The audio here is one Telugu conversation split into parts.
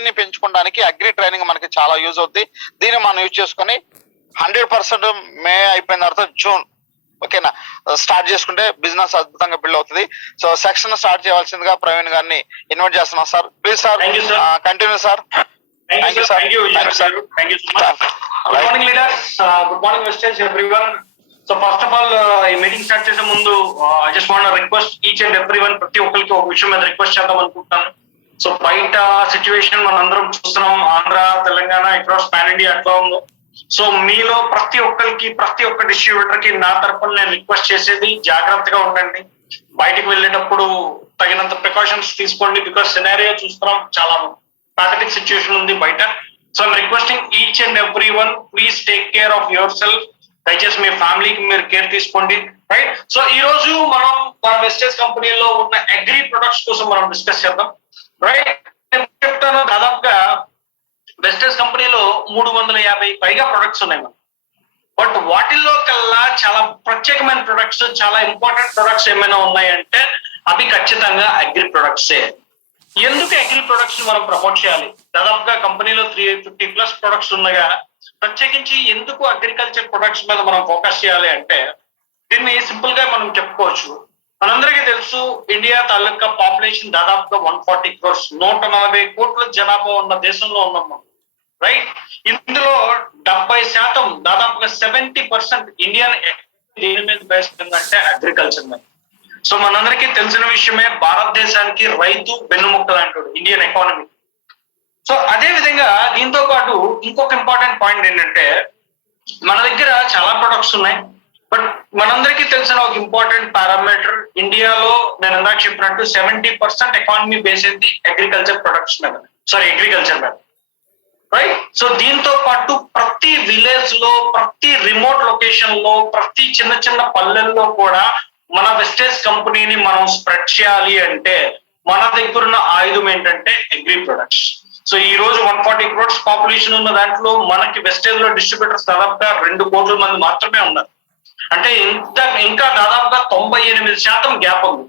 ట్రైనింగ్ ని పెంచుకోవడానికి అగ్రి ట్రైనింగ్ మనకి చాలా యూజ్ అవుతుంది. దీన్ని మనం యూజ్ చేసుకొని 100% మే అయిపోయిన తర్వాత జూన్ ఓకేనా స్టార్ట్ చేసుకుంటే బిజినెస్ అద్భుతంగా బిల్డ్ అవుతుంది. సో సెక్షన్ స్టార్ట్ చేయవలసిందిగా ప్రవీణ్ గారిని ఇన్వైట్ చేస్తున్నాం sir. Please sir continue sir. Thank you, sir. Thank you, Vijay sir. Thank you so much. Good morning, leaders. Good morning, investors, everyone. So first of all, ఈ మీటింగ్ స్టార్ట్ చేసే ముందు I just want to request each and everyone, ప్రతి ఒక్కరికి ఒక విషయం మీద రిక్వెస్ట్ చేద్దాం అనుకుంటున్నాను. సో బయట సిచ్యువేషన్ మనం అందరం చూస్తున్నాం, Andhra Telangana across pan India అట్లా ఉందో. సో మీలో ప్రతి ఒక్కరికి, ప్రతి ఒక్క డిస్ట్రిబ్యూటర్ కి నా తరపున నేను రిక్వెస్ట్ చేసేది జాగ్రత్తగా ఉండండి. బయటకు వెళ్ళేటప్పుడు తగినంత ప్రికాషన్స్ తీసుకోండి. బికాస్ సినారియో చూస్తున్నాం, చాలా పాథటిక్ సిచ్యువేషన్ ఉంది బయట. So I'm requesting each and every one, please take care of your self. దయచేసి మీ ఫ్యామిలీకి మీరు కేర్ తీసుకోండి, రైట్? సో ఈ రోజు మనం మన వెస్టేజ్ కంపెనీలో ఉన్న అగ్రి ప్రొడక్ట్స్ కోసం మనం డిస్కస్ చేద్దాం, రైట్? నేను చెప్తాను, దాదాపుగా వెస్టేజ్ కంపెనీలో 350 పైగా ప్రొడక్ట్స్ ఉన్నాయి మనం. బట్ వాటిల్లో కల్లా చాలా ప్రత్యేకమైన ప్రొడక్ట్స్, చాలా ఇంపార్టెంట్ ప్రొడక్ట్స్ ఏమైనా ఉన్నాయంటే అవి ఖచ్చితంగా అగ్రి ప్రొడక్ట్సే. ఎందుకు అగ్రి ప్రొడక్ట్స్ మనం ప్రమోట్ చేయాలి? దాదాపుగా కంపెనీలో 350+ ప్రొడక్ట్స్ ఉండగా ప్రత్యేకించి ఎందుకు అగ్రికల్చర్ ప్రొడక్ట్స్ మీద మనం ఫోకస్ చేయాలి అంటే, దీన్ని సింపుల్ గా మనం చెప్పుకోవచ్చు. మనందరికీ తెలుసు, ఇండియా తాలూకా పాపులేషన్ దాదాపుగా 140 crores, 140 కోట్ల జనాభా ఉన్న దేశంలో ఉన్నాం మనం, రైట్? ఇందులో 70%, దాదాపుగా 70% ఇండియన్ దేని మీద బేస్డ్ అంటే అగ్రికల్చర్ మీద. సో మనందరికీ తెలిసిన విషయమే, భారతదేశానికి రైతు వెన్నుముక్క లాంటి ఇండియన్ ఎకానమీ. సో అదే విధంగా దీంతో పాటు ఇంకొక ఇంపార్టెంట్ పాయింట్ ఏంటంటే, మన దగ్గర చాలా ప్రొడక్ట్స్ ఉన్నాయి. బట్ మనందరికీ తెలిసిన ఒక ఇంపార్టెంట్ పారామీటర్, ఇండియాలో నేను ఇందాక చెప్పినట్టు 70% ఎకానమీ బేస్ అయింది అగ్రికల్చర్ ప్రొడక్ట్స్ మీద, అగ్రికల్చర్ మీద, రైట్? సో దీంతో పాటు ప్రతి విలేజ్ లో, ప్రతి రిమోట్ లొకేషన్ లో, ప్రతి చిన్న చిన్న పల్లెల్లో కూడా మన వెస్టేజ్ కంపెనీని మనం స్ప్రెడ్ చేయాలి అంటే మన దగ్గర ఉన్న ఆయుధం ఏంటంటే అగ్రి ప్రొడక్ట్స్. సో ఈ రోజు 140 crores పాపులేషన్ ఉన్న దాంట్లో మనకి వెస్టేజ్ లో డిస్ట్రిబ్యూటర్స్ దాదాపుగా 2 కోట్ల మంది మాత్రమే ఉన్నారు. అంటే ఇంకా దాదాపుగా 98% గ్యాప్ ఉంది.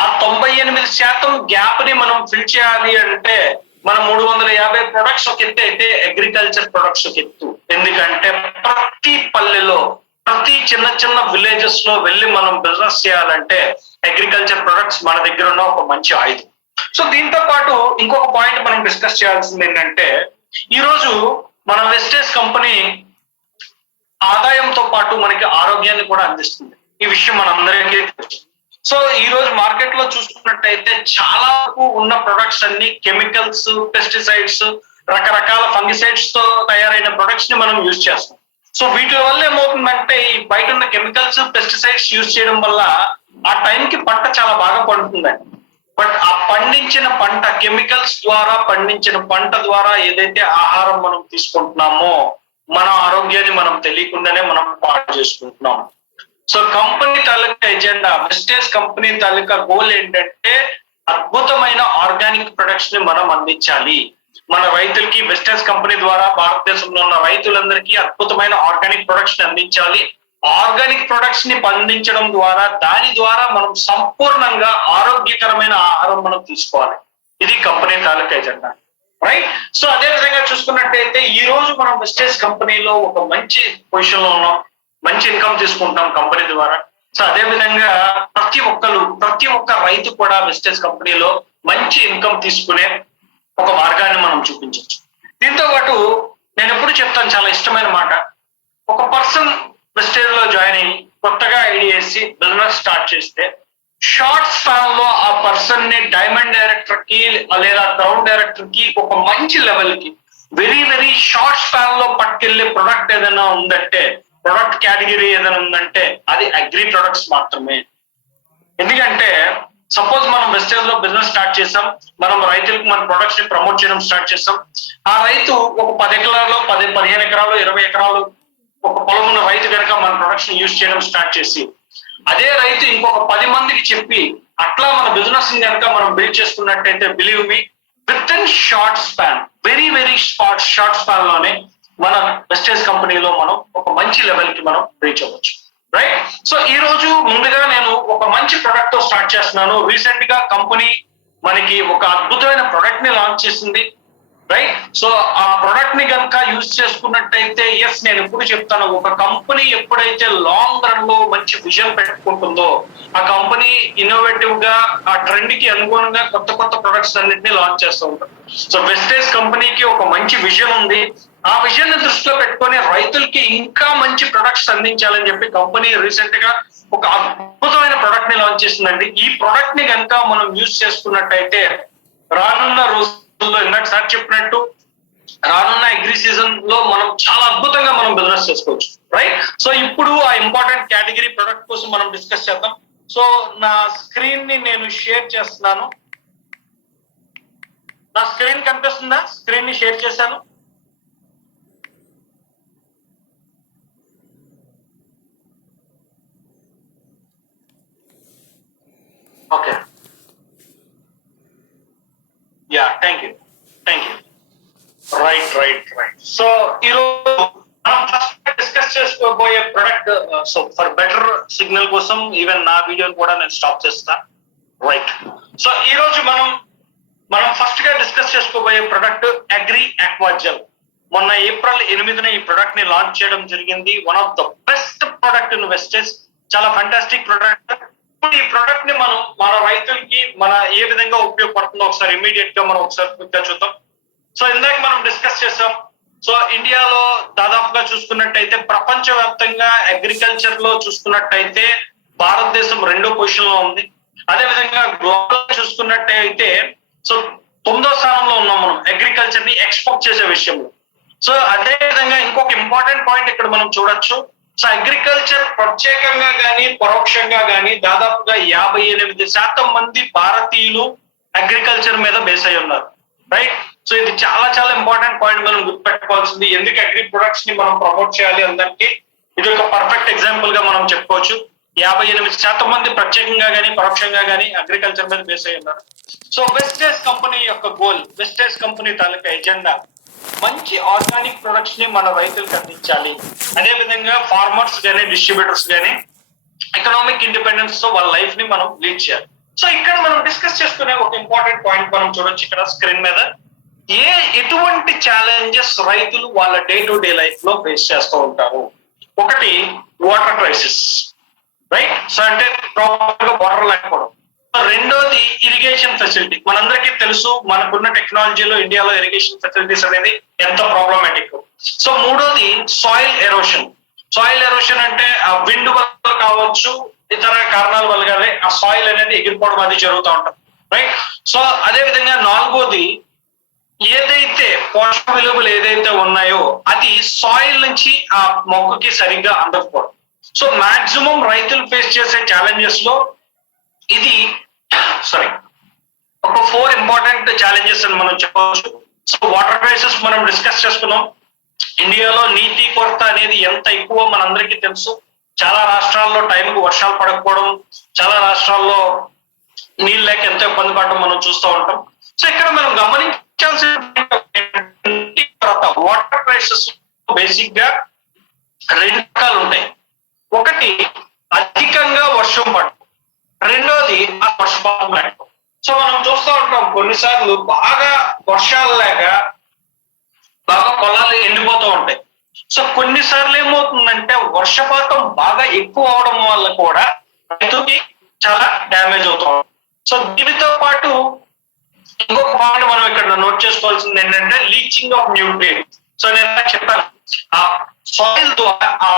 ఆ 98% గ్యాప్ ని మనం ఫిల్ చేయాలి అంటే మనం 350 ప్రొడక్ట్స్ ఒక ఎత్తు అయితే అగ్రికల్చర్ ప్రొడక్ట్స్ ఒక ఎత్తు. ఎందుకంటే ప్రతి పల్లెలో, ప్రతి చిన్న చిన్న విలేజెస్ లో వెళ్ళి మనం బిజినెస్ చేయాలంటే అగ్రికల్చర్ ప్రొడక్ట్స్ మన దగ్గర ఉన్న ఒక మంచి ఆయుధం. సో దీంతో పాటు ఇంకొక పాయింట్ మనం డిస్కస్ చేయాల్సింది ఏంటంటే, ఈ రోజు మన వెస్టేజ్ కంపెనీ ఆదాయంతో పాటు మనకి ఆరోగ్యాన్ని కూడా అందిస్తుంది. ఈ విషయం మనందరికీ తెలుసు. సో ఈ రోజు మార్కెట్ లో చూసుకున్నట్టయితే చాలా ఉన్న ప్రొడక్ట్స్ అన్ని కెమికల్స్, పెస్టిసైడ్స్, రకరకాల ఫంగిసైడ్స్ తో తయారైన ప్రొడక్ట్స్ ని మనం యూజ్ చేస్తాం. సో వీటి వల్ల ఏమవుతుందంటే, ఈ బయట ఉన్న కెమికల్స్, పెస్టిసైడ్స్ యూజ్ చేయడం వల్ల ఆ టైంకి పంట చాలా బాగా పండుతుందండి. బట్ ఆ పండించిన పంట, కెమికల్స్ ద్వారా పండించిన పంట ద్వారా ఏదైతే ఆహారం మనం తీసుకుంటున్నామో మన ఆరోగ్యాన్ని మనం తెలియకుండానే మనం పాడు చేసుకుంటున్నాం. సో కంపెనీ తాలూకా ఎజెండా, వెస్టేజ్ కంపెనీ తాలూకా గోల్ ఏంటంటే అద్భుతమైన ఆర్గానిక్ ప్రొడక్ట్స్ ని మనం అందించాలి. మన రైతులకి వెస్టేజ్ కంపెనీ ద్వారా భారతదేశంలో ఉన్న రైతులందరికీ అద్భుతమైన ఆర్గానిక్ ప్రొడక్ట్స్ ని అందించాలి. ఆర్గానిక్ ప్రొడక్ట్స్ ని పండించడం ద్వారా, దాని ద్వారా మనం సంపూర్ణంగా ఆరోగ్యకరమైన ఆహారం మనం తీసుకోవాలి. ఇది కంపెనీ తాలూకా ఎజెండా, రైట్? సో అదే విధంగా చూసుకున్నట్టయితే ఈ రోజు మనం వెస్టేజ్ కంపెనీలో ఒక మంచి పొజిషన్ లో ఉన్నాం, మంచి ఇన్కమ్ తీసుకుంటాం కంపెనీ ద్వారా. సో అదే విధంగా ప్రతి ఒక్క రైతు కూడా వెస్టేజ్ కంపెనీలో మంచి ఇన్కమ్ తీసుకునే ఒక మార్గాన్ని మనం చూపించవచ్చు. దీంతో పాటు నేను ఎప్పుడు చెప్తాను, చాలా ఇష్టమైన మాట, ఒక పర్సన్ వెస్టేజ్ లో జాయిన్ అయ్యి కొత్తగా ఐడియా చేసి బిజినెస్ స్టార్ట్ చేస్తే షార్ట్ స్పాన్ లో ఆ పర్సన్ ని డైమండ్ డైరెక్టర్ కి లేదా క్రౌన్ డైరెక్టర్ కి ఒక మంచి లెవెల్ కి వెరీ షార్ట్ స్పాన్ లో పట్టుకెళ్లే ప్రొడక్ట్ ఏదైనా ఉందంటే, ప్రొడక్ట్ కేటగిరీ ఏదైనా ఉందంటే అది అగ్రి ప్రొడక్ట్స్ మాత్రమే. ఎందుకంటే సపోజ్ మనం వెస్టేజ్ లో బిజినెస్ స్టార్ట్ చేసాం, మనం రైతులకు మన ప్రొడక్ట్స్ ని ప్రమోట్ చేయడం స్టార్ట్ చేసాం. ఆ రైతు ఒక 10 ఎకరాలు, 15 ఎకరాలు, 20 ఎకరాలు ఒక పొలం ఉన్న రైతు కనుక మన ప్రొడక్ట్స్ ని యూజ్ చేయడం స్టార్ట్ చేసి, అదే రైతు ఇంకొక 10 మందికి చెప్పి అట్లా మన బిజినెస్ ని కనుక మనం బిల్డ్ చేసుకున్నట్టయితే, believe me, with in short span, very short span లోనే మన వెస్టేజ్ కంపెనీలో మనం ఒక మంచి లెవెల్ కి మనం రీచ్ అవ్వచ్చు, రైట్? సో ఈ రోజు ముందుగా నేను ఒక మంచి ప్రొడక్ట్ తో స్టార్ట్ చేస్తున్నాను. రీసెంట్ గా కంపెనీ మనకి ఒక అద్భుతమైన ప్రొడక్ట్ ని లాంచ్ చేసింది. రైట్. సో ఆ ప్రొడక్ట్ ని కనుక యూజ్ చేసుకున్నట్టయితే, ఎస్ నేను ఎప్పుడు చెప్తాను, ఒక కంపెనీ ఎప్పుడైతే లాంగ్ రన్ లో మంచి విజన్ పెట్టుకుంటుందో ఆ కంపెనీ ఇన్నోవేటివ్ గా ఆ ట్రెండ్ కి అనుగుణంగా కొత్త కొత్త ప్రొడక్ట్స్ అన్నింటినీ లాంచ్ చేస్తూ ఉంటారు. సో వెస్టేజ్ కంపెనీకి ఒక మంచి విజన్ ఉంది. ఆ విజన్ ని దృష్టిలో పెట్టుకొని రైతులకి ఇంకా మంచి ప్రొడక్ట్స్ అందించాలని చెప్పి కంపెనీ రీసెంట్ గా ఒక అద్భుతమైన ప్రొడక్ట్ ని లాంచ్ చేసిందండి. ఈ ప్రొడక్ట్ ని కనుక మనం యూజ్ చేసుకున్నట్టయితే రానున్న రోజుల్లో ఇందాక సార్ చెప్పినట్టు రానున్న అగ్రి సీజన్ లో మనం చాలా అద్భుతంగా మనం బిజినెస్ చేసుకోవచ్చు. రైట్. సో ఇప్పుడు ఆ ఇంపార్టెంట్ కేటగిరీ ప్రొడక్ట్ కోసం మనం డిస్కస్ చేద్దాం. సో నా స్క్రీన్ ని నేను షేర్ చేస్తున్నాను. నా స్క్రీన్ కనిపిస్తుందా? స్క్రీన్ ని షేర్ చేశాను. Okay. Yeah, thank you. Right. So ఈరోజు మనం ఫస్ట్ డిస్కస్ చేసుకోబోయే product, so for better signal కోసం ఈవెన్ నా వీడియోని కూడా నేను స్టాప్ చేస్తా. రైట్. సో ఈ రోజు మనం ఫస్ట్ గా డిస్కస్ చేసుకోబోయే ప్రొడక్ట్ అగ్రి ఆక్వాజెల్. మొన్న ఏప్రిల్ 8న ఈ ప్రొడక్ట్ ని లాంచ్ చేయడం జరిగింది. One of the best product in wastage. చాలా ఫంటాస్టిక్ ప్రొడక్ట్. ఈ ప్రొడక్ట్ ని మనం మన రైతులకి ఏ విధంగా ఉపయోగపడుతుందో ఒకసారి ఇమీడియట్ గా మనం ఒకసారి క్విక్ గా చూద్దాం. సో ఇందాక మనం డిస్కస్ చేసాం. సో ఇండియాలో దాదాపుగా చూసుకున్నట్టయితే ప్రపంచ వ్యాప్తంగా అగ్రికల్చర్ లో చూసుకున్నట్టయితే భారతదేశం 2వ పొజిషన్ లో ఉంది. అదే విధంగా గ్లోబల్ చూసుకున్నట్టయితే సో 9వ స్థానంలో ఉన్నాం మనం అగ్రికల్చర్ ని ఎక్స్పోర్ట్ చేసే విషయంలో. సో అదే విధంగా ఇంకొక ఇంపార్టెంట్ పాయింట్ ఇక్కడ మనం చూడొచ్చు. సో అగ్రికల్చర్ ప్రత్యేకంగా కానీ పరోక్షంగా కానీ దాదాపుగా 58% మంది భారతీయులు అగ్రికల్చర్ మీద బేస్ అయి ఉన్నారు. రైట్. సో ఇది చాలా చాలా ఇంపార్టెంట్ పాయింట్ మనం గుర్తుపెట్టుకోవాల్సింది. ఎందుకు అగ్రి ప్రొడక్ట్స్ ని మనం ప్రమోట్ చేయాలి అందరికి, ఇది ఒక పర్ఫెక్ట్ ఎగ్జాంపుల్ గా మనం చెప్పుకోవచ్చు. 58% మంది ప్రత్యేకంగా కానీ పరోక్షంగా కానీ అగ్రికల్చర్ మీద బేస్ అయి ఉన్నారు. సో వెస్టేజ్ కంపెనీ యొక్క గోల్, వెస్టేజ్ కంపెనీ తాలూకా ఎజెండా మంచి ఆర్గానిక్ ప్రొడక్ట్స్ ని మన రైతులకు అందించాలి. అదే విధంగా ఫార్మర్స్ గానీ డిస్ట్రిబ్యూటర్స్ గానీ ఎకనామిక్ ఇండిపెండెన్స్ తో వాళ్ళ లైఫ్ ని మనం లీడ్ చేయాలి. సో ఇక్కడ మనం డిస్కస్ చేసుకునే ఒక ఇంపార్టెంట్ పాయింట్ మనం చూడొచ్చు ఇక్కడ స్క్రీన్ మీద. ఎటువంటి ఛాలెంజెస్ రైతులు వాళ్ళ డే టు డే లైఫ్ లో ఫేస్ చేస్తూ ఉంటారు. ఒకటి వాటర్ క్రైసిస్. రైట్. సో అంటే ప్రాపర్ గా వాటర్ లేకపోవడం. రెండోది ఇరిగేషన్ ఫెసిలిటీ. మనందరికీ తెలుసు మనకున్న టెక్నాలజీలో ఇండియాలో ఇరిగేషన్ ఫెసిలిటీస్ అనేది ఎంత ప్రాబ్లమాటిక్. సో మూడోది సాయిల్ ఎరోషన్. సాయిల్ ఎరోషన్ అంటే ఆ విండ్ వల్ల కావచ్చు, ఇతర కారణాల వల్ల కానీ ఆ సాయిల్ అనేది ఎగిరిపోవడం అది జరుగుతూ ఉంటుంది. రైట్. సో అదే విధంగా నాలుగోది ఏదైతే పోషక విలువలు ఏదైతే ఉన్నాయో అది సాయిల్ నుంచి ఆ మొక్కకి సరిగ్గా అందకపోవడం. సో మాక్సిమం రైతులు ఫేస్ చేసే ఛాలెంజెస్ లో ఇది ఒక 4 ఇంపార్టెంట్ ఛాలెంజెస్ అని మనం చెప్పవచ్చు. సో వాటర్ క్రైసిస్ మనం డిస్కస్ చేసుకున్నాం. ఇండియాలో నీటి కొరత అనేది ఎంత ఎక్కువ మనందరికీ తెలుసు. చాలా రాష్ట్రాల్లో టైంకి వర్షాలు పడకపోవడం, చాలా రాష్ట్రాల్లో నీళ్ళు లేక ఎంతో ఇబ్బంది పడడం మనం చూస్తూ ఉంటాం. సో ఇక్కడ మనం గమనించాల్సిన వాటర్ క్రైసిస్ బేసిక్ గా 2 రకాలు ఉంటాయి. ఒకటి అధికంగా వర్షం పడడం, రెండోది ఆ వర్షపాతం లేక. సో మనం చూస్తూ ఉంటాం కొన్నిసార్లు బాగా వర్షాలు లేక బాగా పొలాలు ఎండిపోతూ ఉంటాయి. సో కొన్నిసార్లు ఏమవుతుందంటే వర్షపాతం బాగా ఎక్కువ అవడం వల్ల కూడా రైతుకి చాలా డ్యామేజ్ అవుతా ఉంటుంది. సో దీనితో పాటు ఇంకొక పాయింట్ మనం ఇక్కడ నోట్ చేసుకోవాల్సింది ఏంటంటే లీచింగ్ ఆఫ్ న్యూట్రియంట్స్. సో నేను చెప్పాను ఆ సాయిల్ ద్వారా ఆ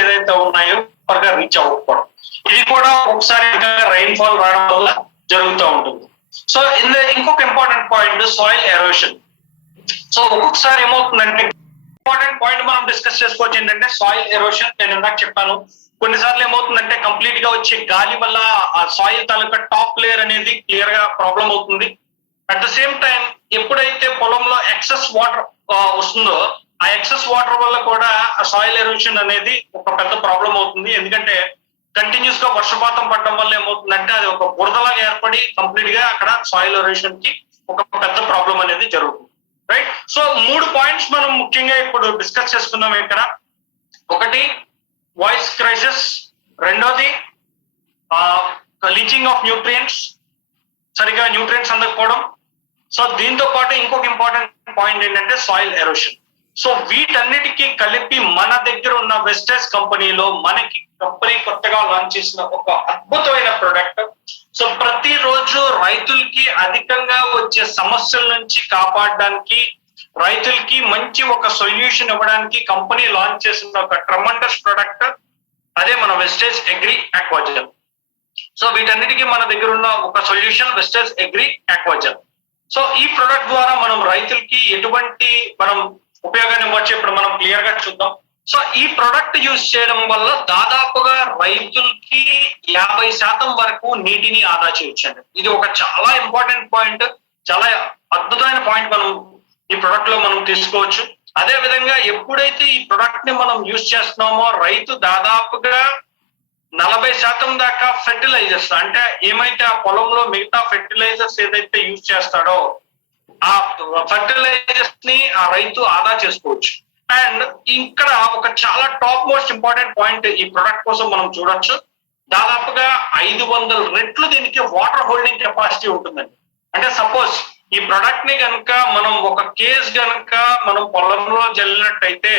ఏదైతే ఉన్నాయో త్వరగా రీచ్ అవ్వకపోవడం, ఇది కూడా ఒకసారి రైన్ ఫాల్ రావడం వల్ల జరుగుతూ ఉంటుంది. సో ఇంకొక important point soil erosion. So ఒక్కొక్కసారి ఏమవుతుందంటే ఇంపార్టెంట్ పాయింట్ మనం డిస్కస్ చేసుకోవచ్చు ఏంటంటే సాయిల్ ఎరోషన్. నేను ఇందాక చెప్పాను కొన్నిసార్లు ఏమవుతుందంటే కంప్లీట్ గా వచ్చే గాలి వల్ల ఆ సాయిల్ తాలూకా టాప్ లేయర్ అనేది క్లియర్ గా ప్రాబ్లం అవుతుంది. అట్ ద సేమ్ టైం ఎప్పుడైతే పొలంలో ఎక్సెస్ వాటర్ వస్తుందో ఆ ఎక్సెస్ వాటర్ వల్ల కూడా ఆ సాయిల్ ఎరోషన్ అనేది ఒక పెద్ద ప్రాబ్లం అవుతుంది. ఎందుకంటే కంటిన్యూస్ గా వర్షపాతం పడడం వల్ల ఏమవుతుందంటే అది ఒక బురదలాగా ఏర్పడి కంప్లీట్ గా అక్కడ సాయిల్ ఎరోషన్ కి ఒక పెద్ద ప్రాబ్లం అనేది జరుగుతుంది. రైట్. సో 3 పాయింట్స్ మనం ముఖ్యంగా ఇప్పుడు డిస్కస్ చేసుకున్నాం ఇక్కడ. ఒకటి వాయిస్ క్రైసిస్, రెండోది లీచింగ్ ఆఫ్ న్యూట్రియంట్స్, సరిగా న్యూట్రియంట్స్ అందకపోవడం, సో దీంతో పాటు ఇంకొక ఇంపార్టెంట్ పాయింట్ ఏంటంటే సాయిల్ ఎరోషన్. సో వీటన్నిటికీ కలిపి మన దగ్గర ఉన్న వెస్టర్స్ కంపెనీలో మనకి కంపెనీ కొత్తగా లాంచ్ చేసిన ఒక అద్భుతమైన ప్రొడక్ట్. సో ప్రతిరోజు రైతులకి అధికంగా వచ్చే సమస్యల నుంచి కాపాడడానికి, రైతులకి మంచి ఒక సొల్యూషన్ ఇవ్వడానికి కంపెనీ లాంచ్ చేసిన ఒక ట్రమండస్ ప్రొడక్ట్, అదే మన వెస్టేజ్ అగ్రి ఆక్వాజెల్. సో వీటన్నిటికీ మన దగ్గర ఉన్న ఒక solution Vestige agri aquagel. So ఈ ప్రొడక్ట్ ద్వారా మనం రైతులకి ఎటువంటి మనం ఉపయోగాన్ని ఇవ్వచ్చు ఇప్పుడు మనం క్లియర్ గా చూద్దాం. సో ఈ ప్రొడక్ట్ యూజ్ చేయడం వల్ల దాదాపుగా రైతులకి 50% వరకు నీటిని ఆదా చేయొచ్చండి. ఇది ఒక చాలా ఇంపార్టెంట్ పాయింట్, చాలా అద్భుతమైన పాయింట్ మనం ఈ ప్రొడక్ట్ లో మనం తీసుకోవచ్చు. అదే విధంగా ఎప్పుడైతే ఈ ప్రొడక్ట్ ని మనం యూజ్ చేస్తున్నామో రైతు దాదాపుగా 40% దాకా ఫెర్టిలైజర్స్, అంటే ఏమైతే ఆ పొలంలో మిగతా ఫెర్టిలైజర్స్ ఏదైతే యూజ్ చేస్తాడో ఆ ఫర్టిలైజర్స్ ని ఆ రైతు ఆదా చేసుకోవచ్చు. అండ్ ఇక్కడ ఒక చాలా టాప్ మోస్ట్ ఇంపార్టెంట్ పాయింట్ ఈ ప్రొడక్ట్ కోసం మనం చూడొచ్చు. దాదాపుగా 500 రెట్లు దీనికి వాటర్ హోల్డింగ్ కెపాసిటీ ఉంటుందండి. అంటే సపోజ్ ఈ ప్రొడక్ట్ ని కనుక మనం ఒక కేస్ కనుక మనం పొలంలో జల్లినట్టయితే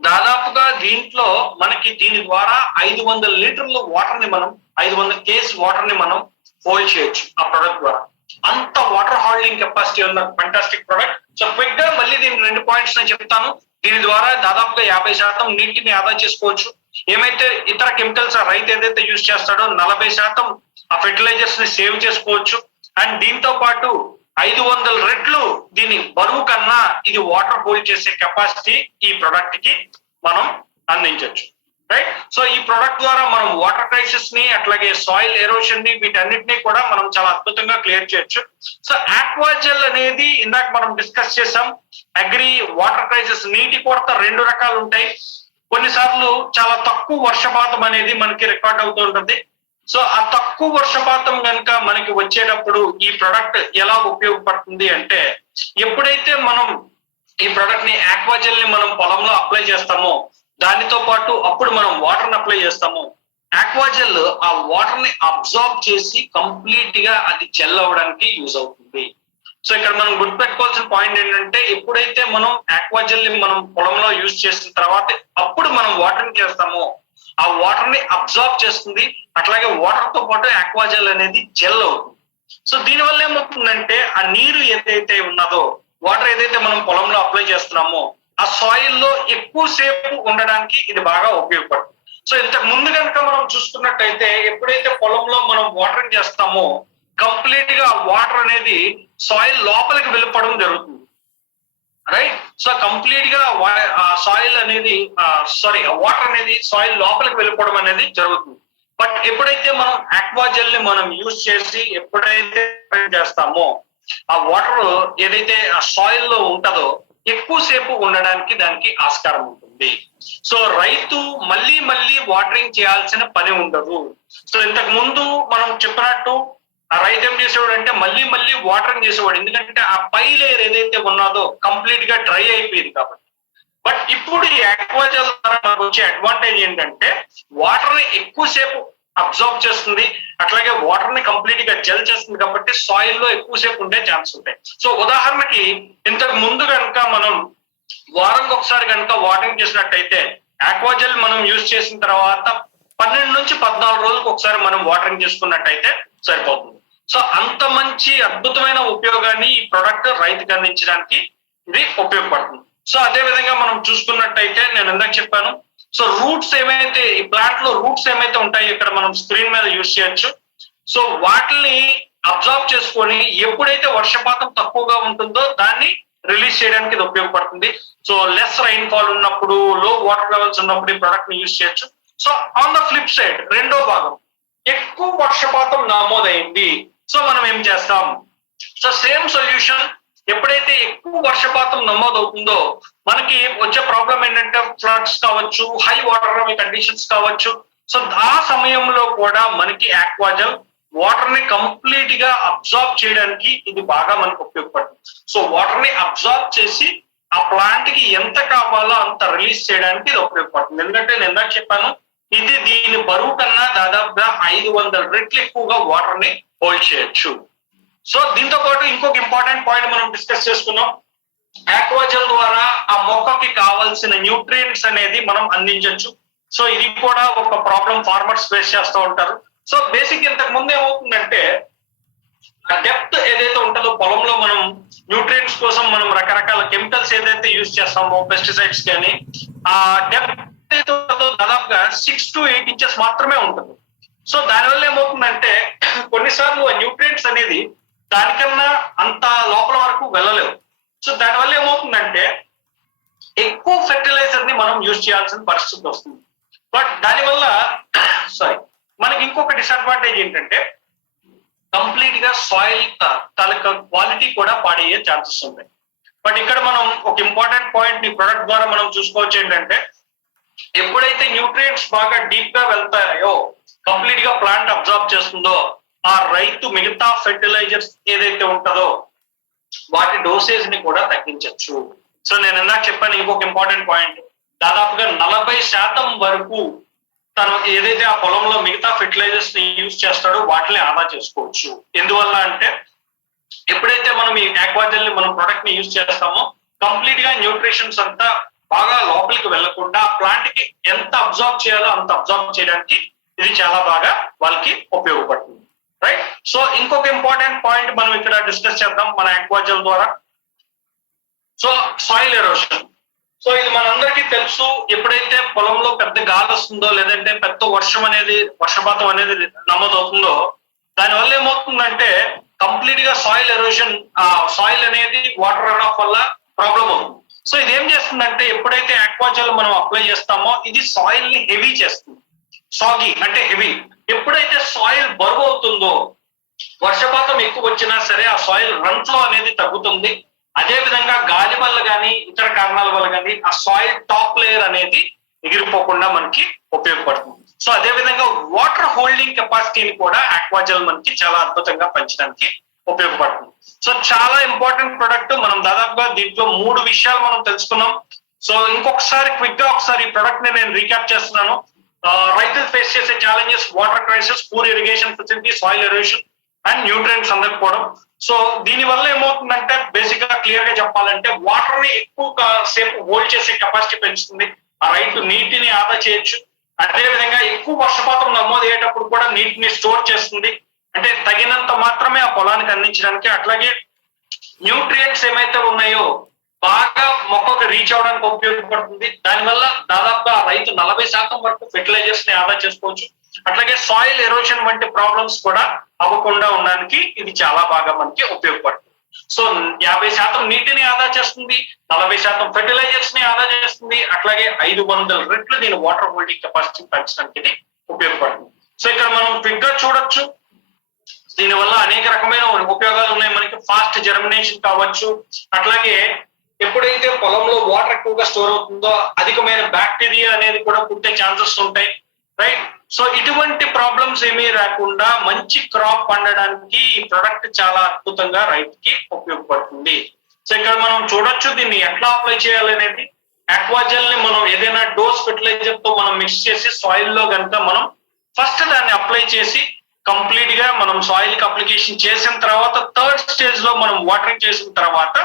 దాదాపుగా దీంట్లో మనకి దీని ద్వారా 500 లీటర్ల వాటర్ ని మనం 500 కేస్ వాటర్ ని మనం హోల్డ్ చేయొచ్చు ఆ ప్రొడక్ట్ ద్వారా. అంత వాటర్ హోల్డింగ్ కెపాసిటీ ఉన్న ఫంటాస్టిక్ ప్రొడక్ట్. సో క్విక్ గా మళ్ళీ దీని 2 పాయింట్స్ నేను చెప్తాను. దీని ద్వారా దాదాపుగా 50% నీటిని ఆదా చేసుకోవచ్చు. ఏమైతే ఇతర కెమికల్స్ ఆ రైతు ఏదైతే యూజ్ చేస్తాడో 40% ఆ ఫెర్టిలైజర్స్ ని సేవ్ చేసుకోవచ్చు. అండ్ దీంతో పాటు 500 రెట్లు దీని బరువు కన్నా ఇది వాటర్ హోల్డ్ చేసే కెపాసిటీ ఈ ప్రొడక్ట్ కి మనం అందించవచ్చు. రైట్. సో ఈ ప్రొడక్ట్ ద్వారా మనం వాటర్ క్రైసిస్ ని అట్లాగే సాయిల్ ఎరోషన్ ని వీటన్నిటిని కూడా మనం చాలా అద్భుతంగా క్లియర్ చేయొచ్చు. సో ఆక్వాజెల్ అనేది ఇందాక మనం డిస్కస్ చేసాం. అగ్రి వాటర్ క్రైసిస్, నీటి కొరత 2 రకాలు ఉంటాయి. కొన్నిసార్లు చాలా తక్కువ వర్షపాతం అనేది మనకి రికార్డ్ అవుతూ ఉంటుంది. సో ఆ తక్కువ వర్షపాతం కనుక మనకి వచ్చేటప్పుడు ఈ ప్రొడక్ట్ ఎలా ఉపయోగపడుతుంది అంటే, ఎప్పుడైతే మనం ఈ ప్రొడక్ట్ ని ఆక్వాజెల్ ని మనం పొలంలో అప్లై చేస్తామో దానితో పాటు అప్పుడు మనం వాటర్ ని అప్లై చేస్తాము. ఆక్వాజెల్ ఆ వాటర్ ని అబ్జార్బ్ చేసి కంప్లీట్ గా అది జెల్ అవ్వడానికి యూజ్ అవుతుంది. సో ఇక్కడ మనం గుర్తుపెట్టుకోవాల్సిన పాయింట్ ఏంటంటే, ఎప్పుడైతే మనం ఆక్వాజెల్ ని మనం పొలంలో యూజ్ చేసిన తర్వాత అప్పుడు మనం వాటర్ ని చేస్తామో ఆ వాటర్ ని అబ్జార్బ్ చేస్తుంది. అట్లాగే వాటర్ తో పాటు ఆక్వాజెల్ అనేది జెల్ అవుతుంది. సో దీనివల్ల ఏమవుతుందంటే ఆ నీరు ఏదైతే ఉన్నదో, వాటర్ ఏదైతే మనం పొలంలో అప్లై చేస్తున్నామో ఆ సాయిల్ లో ఎక్కువ సేపు ఉండడానికి ఇది బాగా ఉపయోగపడుతుంది. సో ఇంతకు ముందు కనుక మనం చూసుకున్నట్టయితే ఎప్పుడైతే పొలంలో మనం వాటరింగ్ చేస్తామో కంప్లీట్ గా వాటర్ అనేది సాయిల్ లోపలికి వెళ్ళిపోవడం జరుగుతుంది. రైట్. సో కంప్లీట్ గా సాయిల్ అనేది వాటర్ అనేది సాయిల్ లోపలికి వెళ్ళిపోవడం అనేది జరుగుతుంది. బట్ ఎప్పుడైతే మనం ఆక్వాజెల్ ని మనం యూజ్ చేసి ఎప్పుడైతే చేస్తామో ఆ వాటర్ ఏదైతే ఆ సాయిల్ లో ఉంటుందో ఎక్కువసేపు ఉండడానికి దానికి ఆస్కారం ఉంటుంది. సో రైతు మళ్ళీ మళ్ళీ వాటరింగ్ చేయాల్సిన పని ఉండదు. సో ఇంతకు ముందు మనం చెప్పినట్టు ఆ రైతు ఏం చేసేవాడు అంటే మళ్ళీ మళ్ళీ వాటరింగ్ చేసేవాడు, ఎందుకంటే ఆ పై లేయర్ ఏదైతే ఉన్నదో కంప్లీట్ గా డ్రై అయిపోయింది కాబట్టి. బట్ ఇప్పుడు ఈ ఆక్వాజెల్ ద్వారా మనకు వచ్చే అడ్వాంటేజ్ ఏంటంటే వాటర్ ని ఎక్కువసేపు అబ్జర్వ్ చేస్తుంది, అట్లాగే వాటర్ ని కంప్లీట్ గా జెల్ చేస్తుంది కాబట్టి సాయిల్ లో ఎక్కువసేపు ఉండే ఛాన్స్ ఉంటాయి. సో ఉదాహరణకి ఇంతకు ముందు కనుక మనం వారానికి ఒకసారి కనుక వాటరింగ్ చేసినట్టయితే ఆక్వాజెల్ మనం యూజ్ చేసిన తర్వాత 12 నుంచి 14 రోజులకు ఒకసారి మనం వాటరింగ్ చేసుకున్నట్టయితే సరిపోతుంది. సో అంత మంచి అద్భుతమైన ఉపయోగాన్ని ఈ ప్రొడక్ట్ రైతుకి అందించడానికి ఇది ఉపయోగపడుతుంది. సో అదే విధంగా మనం చూసుకున్నట్టయితే నేను ఇందాక చెప్పాను, సో రూట్స్ ఏమైతే ఈ ప్లాంట్ లో రూట్స్ ఏమైతే ఉంటాయో ఇక్కడ మనం స్క్రీన్ మీద యూజ్ చేయొచ్చు. సో వాటిని అబ్జర్వ్ చేసుకొని ఎప్పుడైతే వర్షపాతం తక్కువగా ఉంటుందో దాన్ని రిలీజ్ చేయడానికి ఇది ఉపయోగపడుతుంది. సో లెస్ రైన్ ఫాల్ ఉన్నప్పుడు, లో వాటర్ లెవెల్స్ ఉన్నప్పుడు ఈ ప్రొడక్ట్ ని యూజ్ చేయొచ్చు. So on the flip side రెండో భాగం, ఎక్కువ వర్షపాతం నమోదైంది. సో మనం ఏం చేస్తాం? సో సేమ్ సొల్యూషన్, ఎప్పుడైతే ఎక్కువ వర్షపాతం నమోదవుతుందో మనకి వచ్చే ప్రాబ్లం ఏంటంటే ఫ్లడ్స్ కావచ్చు, హై వాటర్ కండిషన్స్ కావచ్చు. సో ఆ సమయంలో కూడా మనకి ఆక్వాజెల్ వాటర్ ని కంప్లీట్ గా అబ్జార్బ్ చేయడానికి ఇది బాగా మనకు ఉపయోగపడుతుంది. సో వాటర్ ని అబ్జార్బ్ చేసి ఆ ప్లాంట్ కి ఎంత కావాలో అంత రిలీజ్ చేయడానికి ఇది ఉపయోగపడుతుంది. ఎందుకంటే నేను ఇందాక చెప్పాను, ఇది దీని బరువు కన్నా దాదాపుగా 500 రెట్లు ఎక్కువగా వాటర్ ని హోల్డ్ చేయొచ్చు. సో దీంతో పాటు ఇంకొక ఇంపార్టెంట్ పాయింట్ మనం డిస్కస్ చేసుకున్నాం. ఆక్వాజెల్ ద్వారా ఆ మొక్కకి కావాల్సిన న్యూట్రియంట్స్ అనేది మనం అందించవచ్చు. సో ఇది కూడా ఒక ప్రాబ్లం ఫార్మర్స్ ఫేస్ చేస్తూ ఉంటారు. సో బేసిక్ ఇంతకు ముందు ఏమవుతుందంటే ఆ డెప్త్ ఏదైతే ఉంటుందో పొలంలో మనం న్యూట్రియంట్స్ కోసం మనం రకరకాల కెమికల్స్ ఏదైతే యూజ్ చేస్తామో పెస్టిసైడ్స్ కానీ ఆ డెప్త్ ఏదైతే ఉంటుందో దాదాపుగా 6 to 8 inches మాత్రమే ఉంటుంది. సో దానివల్ల ఏమవుతుందంటే కొన్నిసార్లు ఆ న్యూట్రియంట్స్ అనేది దానికన్నా అంత లోపల వరకు వెళ్ళలేవు. సో దానివల్ల ఏమవుతుందంటే ఎక్కువ ఫెర్టిలైజర్ ని మనం యూజ్ చేయాల్సిన పరిస్థితి వస్తుంది. బట్ దానివల్ల మనకి ఇంకొక డిసడ్వాంటేజ్ ఏంటంటే కంప్లీట్ గా సాయిల్ తాలూకా క్వాలిటీ కూడా పాడయ్యే ఛాన్సెస్ ఉంటాయి. బట్ ఇక్కడ మనం ఒక ఇంపార్టెంట్ పాయింట్ ఈ ప్రొడక్ట్ ద్వారా మనం చూసుకోవచ్చు ఏంటంటే ఎప్పుడైతే న్యూట్రియంట్స్ బాగా డీప్ గా వెళ్తాయో కంప్లీట్ గా ప్లాంట్ అబ్జర్వ్ చేస్తుందో ఆ రైతు మిగతా ఫెర్టిలైజర్స్ ఏదైతే ఉంటుందో వాటి డోసేజ్ ని కూడా తగ్గించవచ్చు. సో నేను ఇందాక చెప్పాను ఇంకొక ఇంపార్టెంట్ పాయింట్, దాదాపుగా 40% వరకు తను ఏదైతే ఆ పొలంలో మిగతా ఫెర్టిలైజర్స్ ని యూజ్ చేస్తాడో వాటిని ఆదా చేసుకోవచ్చు. ఎందువల్ల అంటే ఎప్పుడైతే మనం ఈ ఆక్వాజెల్ ని మనం ప్రొడక్ట్ ని యూజ్ చేస్తామో కంప్లీట్ గా న్యూట్రిషన్స్ అంతా బాగా లోపలికి వెళ్లకుండా ప్లాంట్ కి ఎంత అబ్జర్వ్ చేయాలో అంత అబ్జర్వ్ చేయడానికి ఇది చాలా బాగా వాళ్ళకి ఉపయోగపడుతుంది. రైట్. సో ఇంకొక ఇంపార్టెంట్ పాయింట్ మనం ఇక్కడ డిస్కస్ చేద్దాం మన ఆక్వాజెల్ ద్వారా. So soil erosion. సో ఇది మనందరికీ తెలుసు, ఎప్పుడైతే పొలంలో పెద్ద గాలి వస్తుందో లేదంటే పెద్ద వర్షపాతం అనేది నమోదవుతుందో దానివల్ల ఏమవుతుందంటే కంప్లీట్ గా సాయిల్ ఎరోషన్, సాయిల్ అనేది వాటర్ రన్ ఆఫ్ వల్ల ప్రాబ్లం అవుతుంది. సో ఇది ఏం చేస్తుందంటే ఎప్పుడైతే ఆక్వాజెల్ మనం అప్లై చేస్తామో ఇది సాయిల్ ని హెవీ చేస్తుంది. సాగి అంటే హెవీ. ఎప్పుడైతే సాయిల్ బరువు అవుతుందో వర్షపాతం ఎక్కువ వచ్చినా సరే ఆ సాయిల్ రన్ ఫ్లో అనేది తగ్గుతుంది. అదే విధంగా గాలి వల్ల కానీ ఇతర కారణాల వల్ల కానీ ఆ సాయిల్ టాప్ లేయర్ అనేది ఎగిరిపోకుండా మనకి ఉపయోగపడుతుంది. సో అదే విధంగా వాటర్ హోల్డింగ్ కెపాసిటీని కూడా ఆక్వాజెల్ మనకి చాలా అద్భుతంగా పెంచడానికి ఉపయోగపడుతుంది. సో చాలా ఇంపార్టెంట్ ప్రొడక్ట్. మనం దాదాపుగా దీంట్లో 3 విషయాలు మనం తెలుసుకున్నాం. సో ఇంకొకసారి క్విక్ గా ఒకసారి ఈ ప్రొడక్ట్ ని నేను రీక్యాప్ చేస్తున్నాను. రైతులు ఫేస్ చేసే challenges water crisis, poor irrigation facility, soil erosion and nutrients అందకపోవడం. సో దీని వల్ల ఏమవుతుందంటే బేసిక్ గా క్లియర్ గా చెప్పాలంటే వాటర్ ని ఎక్కువ సేపు హోల్డ్ చేసే కెపాసిటీ పెంచుతుంది. ఆ రైతు నీటిని ఆదా చేయొచ్చు. అదే విధంగా ఎక్కువ వర్షపాతం నమోదయ్యేటప్పుడు కూడా నీటిని స్టోర్ చేస్తుంది. అంటే తగినంత మాత్రమే ఆ పొలానికి అందించడానికి. అట్లాగే న్యూట్రియంట్స్ ఏమైతే ఉన్నాయో బాగా మొక్కకు రీచ్ అవడానికి ఉపయోగపడుతుంది. దానివల్ల దాదాపుగా రైతు 40% వరకు ఫెర్టిలైజర్స్ ని ఆదా చేసుకోవచ్చు. అట్లాగే సాయిల్ ఎరోషన్ వంటి ప్రాబ్లమ్స్ కూడా అవ్వకుండా ఉండడానికి ఇది చాలా బాగా మనకి ఉపయోగపడుతుంది. సో 50% నీటిని ఆదా చేస్తుంది, 40% ఫెర్టిలైజర్స్ ని ఆదా చేస్తుంది. అట్లాగే 500 రెట్లు దీని వాటర్ హోల్డింగ్ కెపాసిటీ పెంచడానికి ఇది ఉపయోగపడుతుంది. సో ఇక్కడ మనం క్విక్ గా చూడొచ్చు దీనివల్ల అనేక రకమైన ఉపయోగాలు ఉన్నాయి మనకి. ఫాస్ట్ జర్మినేషన్ కావచ్చు. అట్లాగే ఎప్పుడైతే పొలంలో వాటర్ ఎక్కువగా స్టోర్ అవుతుందో అధికమైన బ్యాక్టీరియా అనేది కూడా పుట్టే ఛాన్సెస్ ఉంటాయి. రైట్. సో ఇటువంటి ప్రాబ్లమ్స్ ఏమీ రాకుండా మంచి క్రాప్ పండడానికి ఈ ప్రొడక్ట్ చాలా అద్భుతంగా రైతుకి ఉపయోగపడుతుంది. సో ఇక్కడ మనం చూడొచ్చు దీన్ని ఎట్లా అప్లై చేయాలనేది. ఆక్వాజెల్ ని మనం ఏదైనా డోస్ ఫెర్టిలైజర్ తో మనం మిక్స్ చేసి సాయిల్ లో కనుక మనం ఫస్ట్ దాన్ని అప్లై చేసి కంప్లీట్ గా మనం సాయిల్ కి అప్లికేషన్ చేసిన తర్వాత 3rd స్టేజ్ లో మనం వాటరింగ్ చేసిన తర్వాత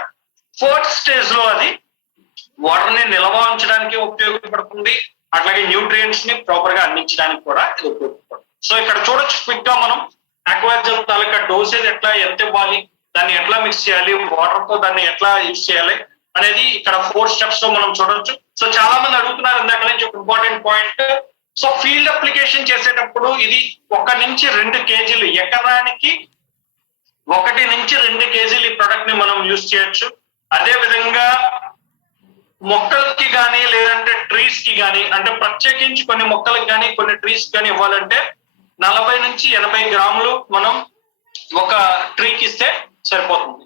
4th స్టేజ్ లో అది వాటర్ ని నిల్వ ఉంచడానికి ఉపయోగపడుతుంది. అట్లాగే న్యూట్రియంట్స్ ని ప్రాపర్ గా అందించడానికి కూడా ఇది ఉపయోగపడుతుంది. సో ఇక్కడ చూడొచ్చు క్విక్ గా మనం ఆక్వాజెల్ తాలూకా డోసేజ్ ఎంత ఇవ్వాలి, దాన్ని ఎట్లా మిక్స్ చేయాలి, వాటర్ తో దాన్ని ఎట్లా యూజ్ చేయాలి అనేది ఇక్కడ 4 స్టెప్స్ తో మనం చూడొచ్చు. సో చాలా మంది అడుగుతున్నారు ఇందాక నుంచి ఒక important point. So field application చేసేటప్పుడు ఇది 1 నుంచి 2 kgs ఎకరానికి 1 నుంచి 2 kgs ఈ ప్రొడక్ట్ ని మనం యూజ్ చేయొచ్చు. అదే విధంగా మొక్కలకి కానీ లేదంటే ట్రీస్ కి కానీ అంటే ప్రత్యేకించి కొన్ని మొక్కలకి కానీ కొన్ని ట్రీస్ కానీ ఇవ్వాలంటే 40 నుంచి 80 గ్రాములు మనం ఒక ట్రీకి ఇస్తే సరిపోతుంది.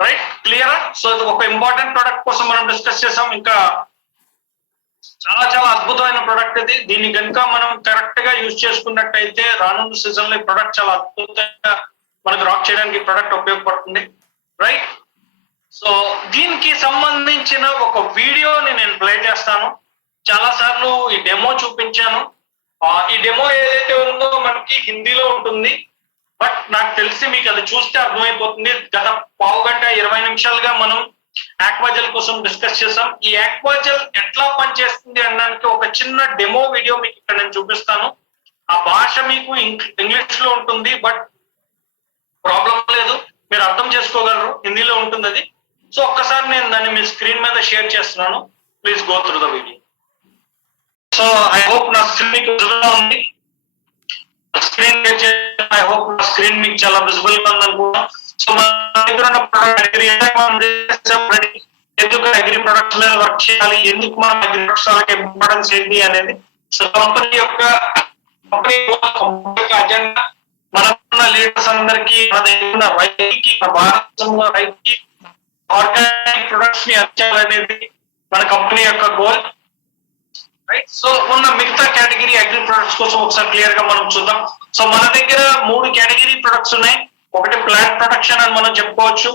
రైట్. క్లియరా? సో ఇది ఒక ఇంపార్టెంట్ ప్రొడక్ట్ కోసం మనం డిస్కస్ చేసాం. ఇంకా చాలా చాలా అద్భుతమైన ప్రొడక్ట్ ఇది. దీన్ని కనుక మనం కరెక్ట్ గా యూజ్ చేసుకున్నట్టయితే రానున్న సీజన్ లో ఈ ప్రొడక్ట్ చాలా అద్భుతంగా మనకు రాక్ చేయడానికి ప్రొడక్ట్ ఉపయోగపడుతుంది. రైట్. సో దీనికి సంబంధించిన ఒక వీడియోని నేను ప్లే చేస్తాను. చాలా సార్లు ఈ డెమో చూపించాను. ఈ డెమో ఏదైతే ఉందో మనకి హిందీలో ఉంటుంది. బట్ నాకు తెలిసి మీకు అది చూస్తే అర్థమైపోతుంది. గత పావు గంట 20 నిమిషాలుగా మనం ఆక్వాజెల్ కోసం డిస్కస్ చేసాం. ఈ ఆక్వాజెల్ ఎట్లా పనిచేస్తుంది అనడానికి ఒక చిన్న డెమో వీడియో మీకు ఇక్కడ నేను చూపిస్తాను. ఆ భాష మీకు ఇంగ్లీష్ లో ఉంటుంది, బట్ ప్రాబ్లం లేదు, మీరు అర్థం చేసుకోగలరు. హిందీలో ఉంటుంది అది. సో ఒక్కసారి నేను దాన్ని మీ స్క్రీన్ మీద షేర్ చేస్తున్నాను. Please go through the video. So I hope నా స్క్రీన్ మీకు విజిబుల్ గా ఉంది. స్క్రీన్ ఐ హోప్ నా స్క్రీన్ మీకు చాలా విజిబుల్ గా ఉంది అనుకుంటున్నాను. సో మన దగ్గర ఉన్న ప్రొడక్ట్ ఎందుకు అగ్రి ప్రొడక్ట్స్ మీద వర్క్ చేయాలి, ఎందుకు మనం అగ్రి ప్రొడక్ట్స్ వాళ్ళకి ఇంపార్టెన్స్ ఏంటి అనేది. సో కంపెనీ యొక్క అజెండా, మనకున్న లీడర్స్ అందరికీ, మన దగ్గర ఉన్న రైతుకి, మన భారతదేశంలో రైతుకి ఆర్గానిక్ ప్రొడక్ట్స్ ని అందించాలనేది మన కంపెనీ యొక్క గోల్. రైట్. సో ఉన్న మిగతా కేటగిరీ అగ్రి ప్రొడక్ట్స్ కోసం ఒకసారి క్లియర్ గా మనం చూద్దాం. సో మన దగ్గర 3 కేటగిరీ ప్రొడక్ట్స్ ఉన్నాయి. ఒకటి ప్లాంట్ ప్రొటెక్షన్ అని మనం చెప్పుకోవచ్చు.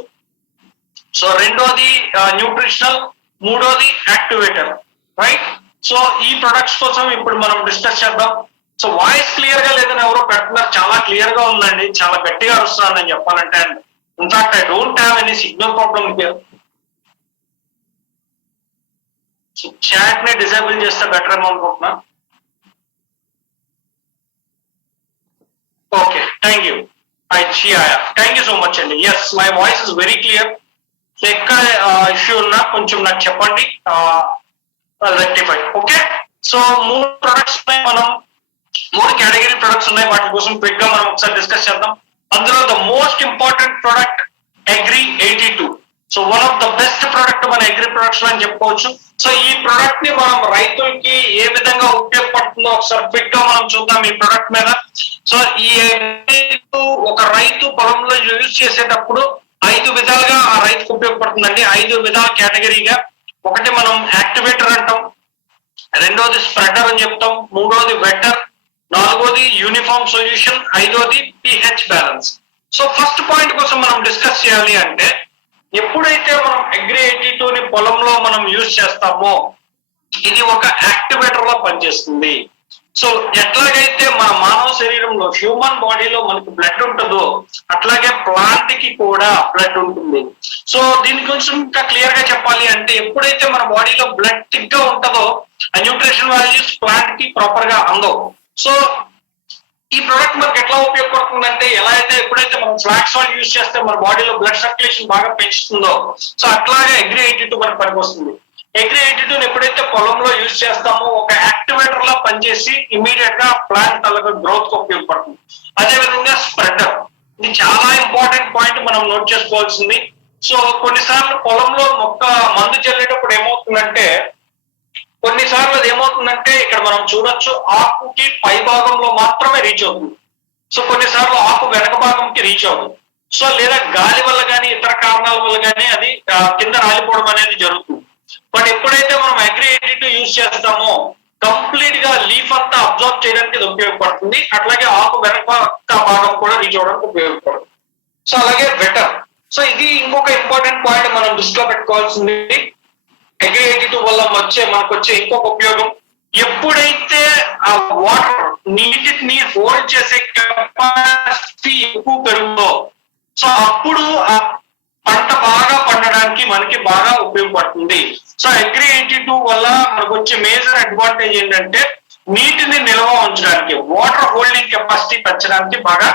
సో రెండోది న్యూట్రిషనల్, మూడోది యాక్టివేటర్. రైట్. సో ఈ ప్రొడక్ట్స్ కోసం ఇప్పుడు మనం డిస్కస్ చేద్దాం. సో వాయిస్ క్లియర్ గా లేదని ఎవరో పెడుతున్నారు. చాలా క్లియర్ గా ఉందండి, చాలా గట్టిగా వస్తున్నాను నేను చెప్పాలంటే. And in fact I don't have any signal problem here. Chat ని డిసేబుల్ చేస్తే బెటర్ ఏమో అనుకుంటున్నా. Okay, thank you. Thank you so much అండి. Yes, my voice is very clear. ఎక్కడ ఇష్యూ ఉన్నా కొంచెం నాకు చెప్పండి, రెక్టిఫై. ఓకే. సో 3 ప్రొడక్ట్స్ మనం 3 కేటగిరీ ప్రొడక్ట్స్ ఉన్నాయి. వాటి కోసం క్విక్ గా మనం ఒకసారి డిస్కస్ చేద్దాం. అందులో the most important product agri 82. So one of the best product మన అగ్రి ప్రొడక్ట్స్ అని చెప్పుకోవచ్చు. సో ఈ ప్రొడక్ట్ ని మనం రైతులకి ఏ విధంగా ఉపయోగపడుతుందో ఒకసారి క్విక్ గా మనం చూద్దాం ఈ ప్రొడక్ట్ మీద. సో ఈ ఒక రైతు పొలంలో యూజ్ చేసేటప్పుడు 5 విధాలుగా ఆ రైతుకు ఉపయోగపడుతుందండి. 5 విధాల కేటగిరీగా. ఒకటి మనం యాక్టివేటర్ అంటాం, రెండోది స్ప్రెడర్ అని చెప్తాం, మూడోది వెటర్, నాలుగోది యూనిఫామ్ సొల్యూషన్, ఐదోది pH balance. So first point కోసం మనం డిస్కస్ చేయాలి అంటే, ఎప్పుడైతే మనం అగ్రి 82ని పొలంలో మనం యూజ్ చేస్తామో ఇది ఒక యాక్టివేటర్ లా పనిచేస్తుంది. సో ఎట్లాగైతే మన మానవ శరీరంలో, హ్యూమన్ బాడీలో మనకి బ్లడ్ ఉంటుందో అట్లాగే ప్లాంట్ కి కూడా బ్లడ్ ఉంటుంది. సో దీని కొంచెం ఇంకా క్లియర్ గా చెప్పాలి అంటే, ఎప్పుడైతే మన బాడీలో బ్లడ్ థిక్ గా ఉంటుందో ఆ న్యూట్రిషన్ వాల్యూస్ ప్లాంట్ కి ప్రాపర్ గా అందవు. సో ఈ ప్రొడక్ట్ మనకి ఎట్లా ఉపయోగపడుతుందంటే, ఎలా అయితే ఎప్పుడైతే మనం ఫ్లాక్స్ ఆయిల్ యూజ్ చేస్తే మన బాడీలో బ్లడ్ సర్క్యులేషన్ బాగా పెంచుతుందో, సో అట్లాగే అగ్రి 82 మనకు పనికి వస్తుంది. అగ్రి 82 ఎప్పుడైతే పొలంలో యూజ్ చేస్తామో ఒక యాక్టివేటర్ లా పనిచేసి ఇమీడియట్ గా ప్లాంట్ అలాగే గ్రోత్ కు ఉపయోగపడుతుంది. అదేవిధంగా స్ప్రెడర్, ఇది చాలా ఇంపార్టెంట్ పాయింట్ మనం నోట్ చేసుకోవాల్సింది. సో కొన్నిసార్లు పొలంలో మొక్క మందు చల్లేటప్పుడు ఏమవుతుందంటే, కొన్నిసార్లు అది ఏమవుతుందంటే ఇక్కడ మనం చూడొచ్చు ఆకుకి పై భాగంలో మాత్రమే రీచ్ అవుతుంది. సో కొన్నిసార్లు ఆకు వెనక భాగంకి రీచ్ అవుతుంది. సో లేదా గాలి వల్ల కానీ ఇతర కారణాల వల్ల కానీ అది కింద రాలిపోవడం అనేది జరుగుతుంది. బట్ ఎప్పుడైతే మనం అగ్రి 82 యూజ్ చేస్తామో కంప్లీట్ గా లీఫ్ అంతా అబ్జర్వ్ చేయడానికి ఇది ఉపయోగపడుతుంది. అట్లాగే ఆకు వెనక భాగం కూడా రీచ్ అవడానికి ఉపయోగపడుతుంది. సో అలాగే బెటర్. సో ఇది ఇంకొక ఇంపార్టెంట్ పాయింట్ మనం దృష్టిలో పెట్టుకోవాల్సింది. అగ్రి 82 వల్ల మనకు వచ్చే ఇంకొక ఉపయోగం, ఎప్పుడైతే ఆ వాటర్ నీటిని హోల్డ్ చేసే కెపాసిటీ ఎక్కువ పెరుగుతుందో సో అప్పుడు ఆ పంట బాగా పండడానికి మనకి బాగా ఉపయోగపడుతుంది. సో అగ్రి 82 వల్ల మనకు వచ్చే మేజర్ అడ్వాంటేజ్ ఏంటంటే, నీటిని నిల్వ ఉంచడానికి, వాటర్ హోల్డింగ్ కెపాసిటీ పెంచడానికి బాగా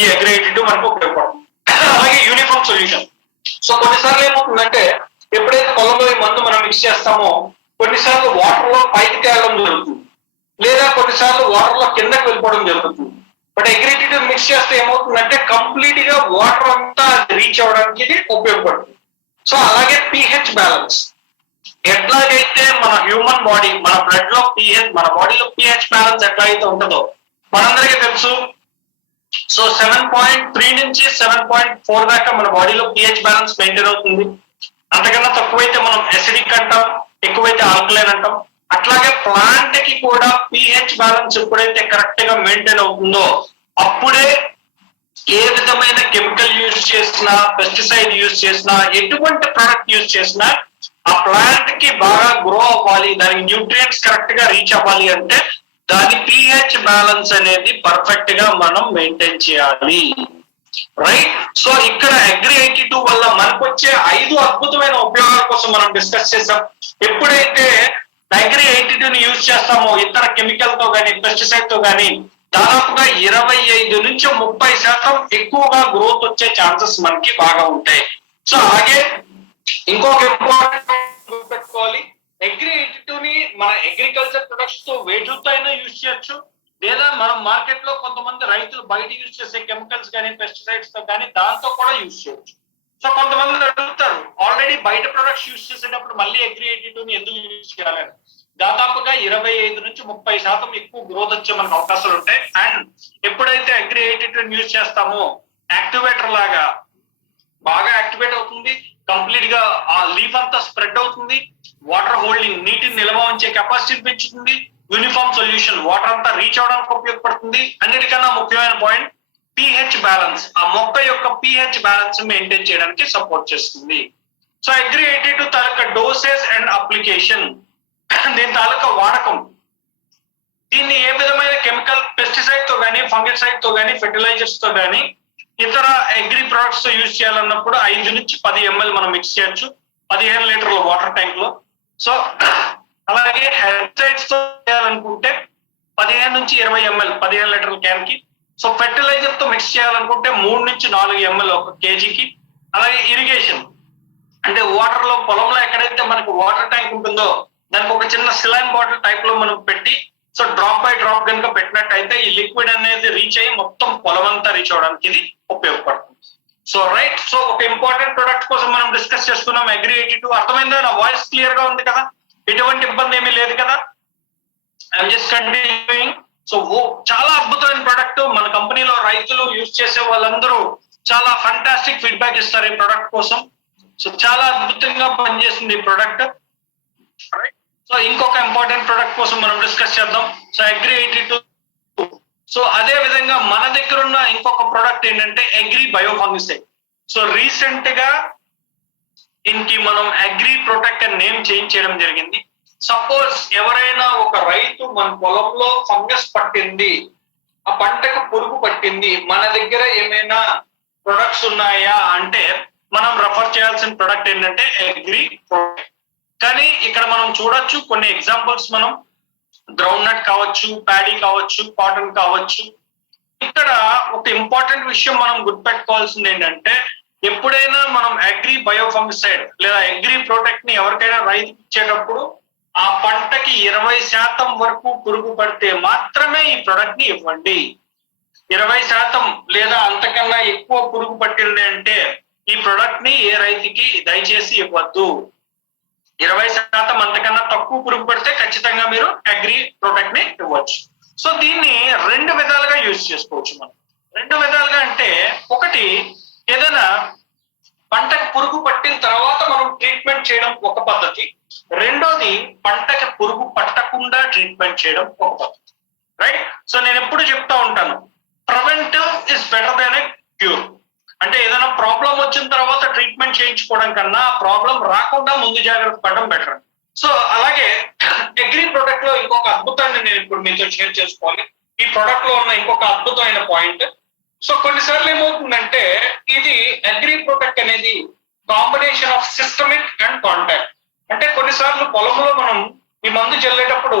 ఈ అగ్రి 82 మనకు ఉపయోగపడుతుంది. అలాగే యూనిఫామ్ సొల్యూషన్. సో కొన్నిసార్లు ఏమవుతుందంటే, ఎప్పుడైతే పొలంలో ఈ మందు మనం మిక్స్ చేస్తామో కొన్నిసార్లు వాటర్ లో పైకి తేలడం జరుగుతుంది, లేదా కొన్నిసార్లు వాటర్ లో కిందకి వెళ్ళిపోవడం జరుగుతుంది. బట్ అగ్రి 82 మిక్స్ చేస్తే ఏమవుతుందంటే కంప్లీట్ గా వాటర్ అంతా రీచ్ అవడానికి ఇది ఉపయోగపడుతుంది. సో అలాగే పిహెచ్ బ్యాలెన్స్, ఎట్లాగైతే మన హ్యూమన్ బాడీ, మన బ్లడ్ లో పిహెచ్, మన బాడీలో పిహెచ్ బ్యాలెన్స్ ఎట్లాగైతే ఉంటుందో మనందరికీ తెలుసు. సో 7.3 నుంచి 7.4 దాకా మన బాడీలో పిహెచ్ బ్యాలెన్స్ మెయింటైన్ అవుతుంది. అంతకన్నా తక్కువైతే మనం ఎసిడిక్ అంటాం, ఎక్కువైతే ఆల్కలైన్ అంటాం. అట్లాగే ప్లాంట్ కి కూడా పిహెచ్ బ్యాలెన్స్ ఎప్పుడైతే కరెక్ట్ గా మెయింటైన్ అవుతుందో అప్పుడే ఏ విధమైన కెమికల్ యూజ్ చేసినా, పెస్టిసైడ్ యూజ్ చేసినా, ఎటువంటి ప్రొడక్ట్ యూజ్ చేసినా ఆ ప్లాంట్ కి బాగా గ్రో అవ్వాలి, దానికి న్యూట్రియంట్స్ కరెక్ట్ గా రీచ్ అవ్వాలి అంటే దాని pH బ్యాలెన్స్ అనేది పర్ఫెక్ట్ గా మనం మెయింటైన్ చేయాలి. రైట్. సో ఇక్కడ అగ్రి 82 వల్ల మనకు వచ్చే 5 అద్భుతమైన ఉపయోగాల కోసం మనం డిస్కస్ చేసాం. ఎప్పుడైతే అగ్రి 82 యూజ్ చేస్తామో ఇతర కెమికల్ తో కానీ పెస్టిసైడ్ తో కానీ దాదాపుగా 25 నుంచి 30% ఎక్కువగా గ్రోత్ వచ్చే ఛాన్సెస్ మనకి బాగా ఉంటాయి. సో అలాగే ఇంకొక ఇంపార్టెంట్ పెట్టుకోవాలి, అగ్రి 82ని మన అగ్రికల్చర్ ప్రొడక్ట్స్ తో వేటుతో అయినా యూజ్ చేయొచ్చు, లేదా మనం మార్కెట్ లో కొంతమంది రైతులు బయట యూజ్ చేసే కెమికల్స్ కానీ పెస్టిసైడ్స్ తో కానీ దాంతో కూడా యూజ్ చేయొచ్చు. సో కొంతమంది అడుగుతారు ఆల్రెడీ బయట ప్రొడక్ట్స్ యూజ్ చేసేటప్పుడు మళ్ళీ అగ్రి 82ని ఎందుకు యూజ్ చేయాలని. దాదాపుగా 25 నుంచి 30% ఎక్కువ గ్రోత్ వచ్చే మనకు అవకాశాలు ఉంటాయి. అండ్ ఎప్పుడైతే అగ్రి 82ని యూజ్ చేస్తామో యాక్టివేటర్ లాగా బాగా యాక్టివేట్ అవుతుంది, కంప్లీట్ గా ఆ లీఫ్ అంతా స్ప్రెడ్ అవుతుంది, వాటర్ హోల్డింగ్ నీటిని నిల్వ ఉంచే కెపాసిటీని పెంచుతుంది, యూనిఫామ్ సొల్యూషన్ వాటర్ అంతా రీచ్ అవడానికి ఉపయోగపడుతుంది. అన్నిటికన్నా ముఖ్యమైన పాయింట్ pH బ్యాలెన్స్, ఆ మొక్క యొక్క pH బ్యాలెన్స్ మెయింటైన్ చేయడానికి సపోర్ట్ చేస్తుంది. So agri 82 taluka dosage and application, దీని తాలూకా వాడకం, దీన్ని ఏ విధమైన కెమికల్ పెస్టిసైడ్ తో కానీ ఫంగిసైడ్ తో కానీ ఫెర్టిలైజర్స్ తో కానీ ఇతర అగ్రి ప్రొడక్ట్స్ తో యూజ్ చేయాలన్నప్పుడు 5 నుంచి 10 ml మనం మిక్స్ చేయొచ్చు 15 లీటర్ల వాటర్ ట్యాంక్ లో. సో అలాగే హెర్బిసైడ్స్ తో చేయాలనుకుంటే 15 నుంచి 20 ml 15 లీటర్ల క్యాన్ కి. సో ఫెర్టిలైజర్ తో మిక్స్ చేయాలనుకుంటే 3 నుంచి 4 ml ఒక కేజీకి. అలాగే ఇరిగేషన్ అంటే వాటర్ లో పొలంలో ఎక్కడైతే మనకు వాటర్ ట్యాంక్ ఉంటుందో దానికి ఒక చిన్న సిలైన్ బాటిల్ టైప్ లో మనం పెట్టి సో డ్రాప్ బై డ్రాప్ కనుక పెట్టినట్టయితే ఈ లిక్విడ్ అనేది రీచ్ అయ్యి మొత్తం పొలం అంతా రీచ్ అవడానికి ఇది ఉపయోగపడుతుంది. So right. సో ఒక ఇంపార్టెంట్ ప్రొడక్ట్ కోసం మనం డిస్కస్ చేసుకున్నాం అగ్రి 82. అర్థమైందా? నా వాయిస్ క్లియర్ గా ఉంది కదా? ఎటువంటి ఇబ్బంది ఏమీ లేదు కదా? I'm just continuing. సో చాలా అద్భుతమైన ప్రొడక్ట్. మన కంపెనీలో రైతులు యూజ్ చేసే వాళ్ళందరూ చాలా ఫంటాస్టిక్ ఫీడ్బ్యాక్ ఇస్తారు ఈ ప్రొడక్ట్ కోసం. సో చాలా అద్భుతంగా పనిచేస్తుంది ఈ ప్రొడక్ట్. సో ఇంకొక ఇంపార్టెంట్ ప్రొడక్ట్ కోసం మనం డిస్కస్ చేద్దాం. So agri 82. సో అదే విధంగా మన దగ్గర ఉన్న ఇంకొక ప్రొడక్ట్ ఏంటంటే అగ్రి బయోఫంగిసైడ్. సో రీసెంట్ గా దీనికి మనం అగ్రి ప్రొటెక్ట్ అని నేమ్ చేంజ్ చేయడం జరిగింది. సపోజ్ ఎవరైనా ఒక రైతు మన పొలంలో ఫంగస్ పట్టింది, ఆ పంటకు పురుగు పట్టింది, మన దగ్గర ఏమైనా ప్రొడక్ట్స్ ఉన్నాయా అంటే మనం రెఫర్ చేయాల్సిన ప్రొడక్ట్ ఏంటంటే అగ్రి ప్రొటెక్ట్. కానీ ఇక్కడ మనం చూడొచ్చు కొన్ని ఎగ్జాంపుల్స్, మనం గ్రౌండ్ నట్ కావచ్చు, ప్యాడీ కావచ్చు, కాటన్ కావచ్చు. ఇక్కడ ఒక ఇంపార్టెంట్ విషయం మనం గుర్తుపెట్టుకోవాల్సింది ఏంటంటే ఎప్పుడైనా మనం అగ్రి బయోఫంగిసైడ్ లేదా అగ్రి ప్రొటెక్ట్ ని ఎవరికైనా రైతు ఇచ్చేటప్పుడు ఆ పంటకి 20% వరకు పురుగు పడితే మాత్రమే ఈ ప్రొడక్ట్ ని ఇవ్వండి. 20% లేదా అంతకన్నా ఎక్కువ పురుగు పట్టింది అంటే ఈ ప్రొడక్ట్ ని ఏ రైతుకి దయచేసి ఇవ్వద్దు. 20% అంతకన్నా తక్కువ పురుగు పడితే ఖచ్చితంగా మీరు అగ్రి ప్రొటెక్ట్ ని ఇవ్వచ్చు. సో దీన్ని 2 విధాలుగా యూజ్ చేసుకోవచ్చు మనం. 2 విధాలుగా అంటే ఒకటి, ఏదైనా పంటకు పురుగు పట్టిన తర్వాత మనం ట్రీట్మెంట్ చేయడం ఒక పద్ధతి. రెండోది పంటకి పురుగు పట్టకుండా ట్రీట్మెంట్ చేయడం ఒక పద్ధతి. రైట్. సో నేను ఎప్పుడు చెప్తా ఉంటాను, preventive is better than a cure. అంటే ఏదైనా ప్రాబ్లం వచ్చిన తర్వాత ట్రీట్మెంట్ చేయించుకోవడం కన్నా ప్రాబ్లం రాకుండా ముందు జాగ్రత్త పడడం బెటర్. సో అలాగే అగ్రి ప్రొడక్ట్ లో ఇంకొక అద్భుతాన్ని నేను ఇప్పుడు మీతో షేర్ చేసుకోవాలి. ఈ ప్రొడక్ట్ లో ఉన్న ఇంకొక అద్భుతమైన పాయింట్, సో కొన్నిసార్లు ఏమవుతుందంటే ఇది అగ్రి ప్రొటెక్ట్ అనేది combination of systemic and contact. అంటే కొన్నిసార్లు పొలంలో మనం ఈ మందు చల్లేటప్పుడు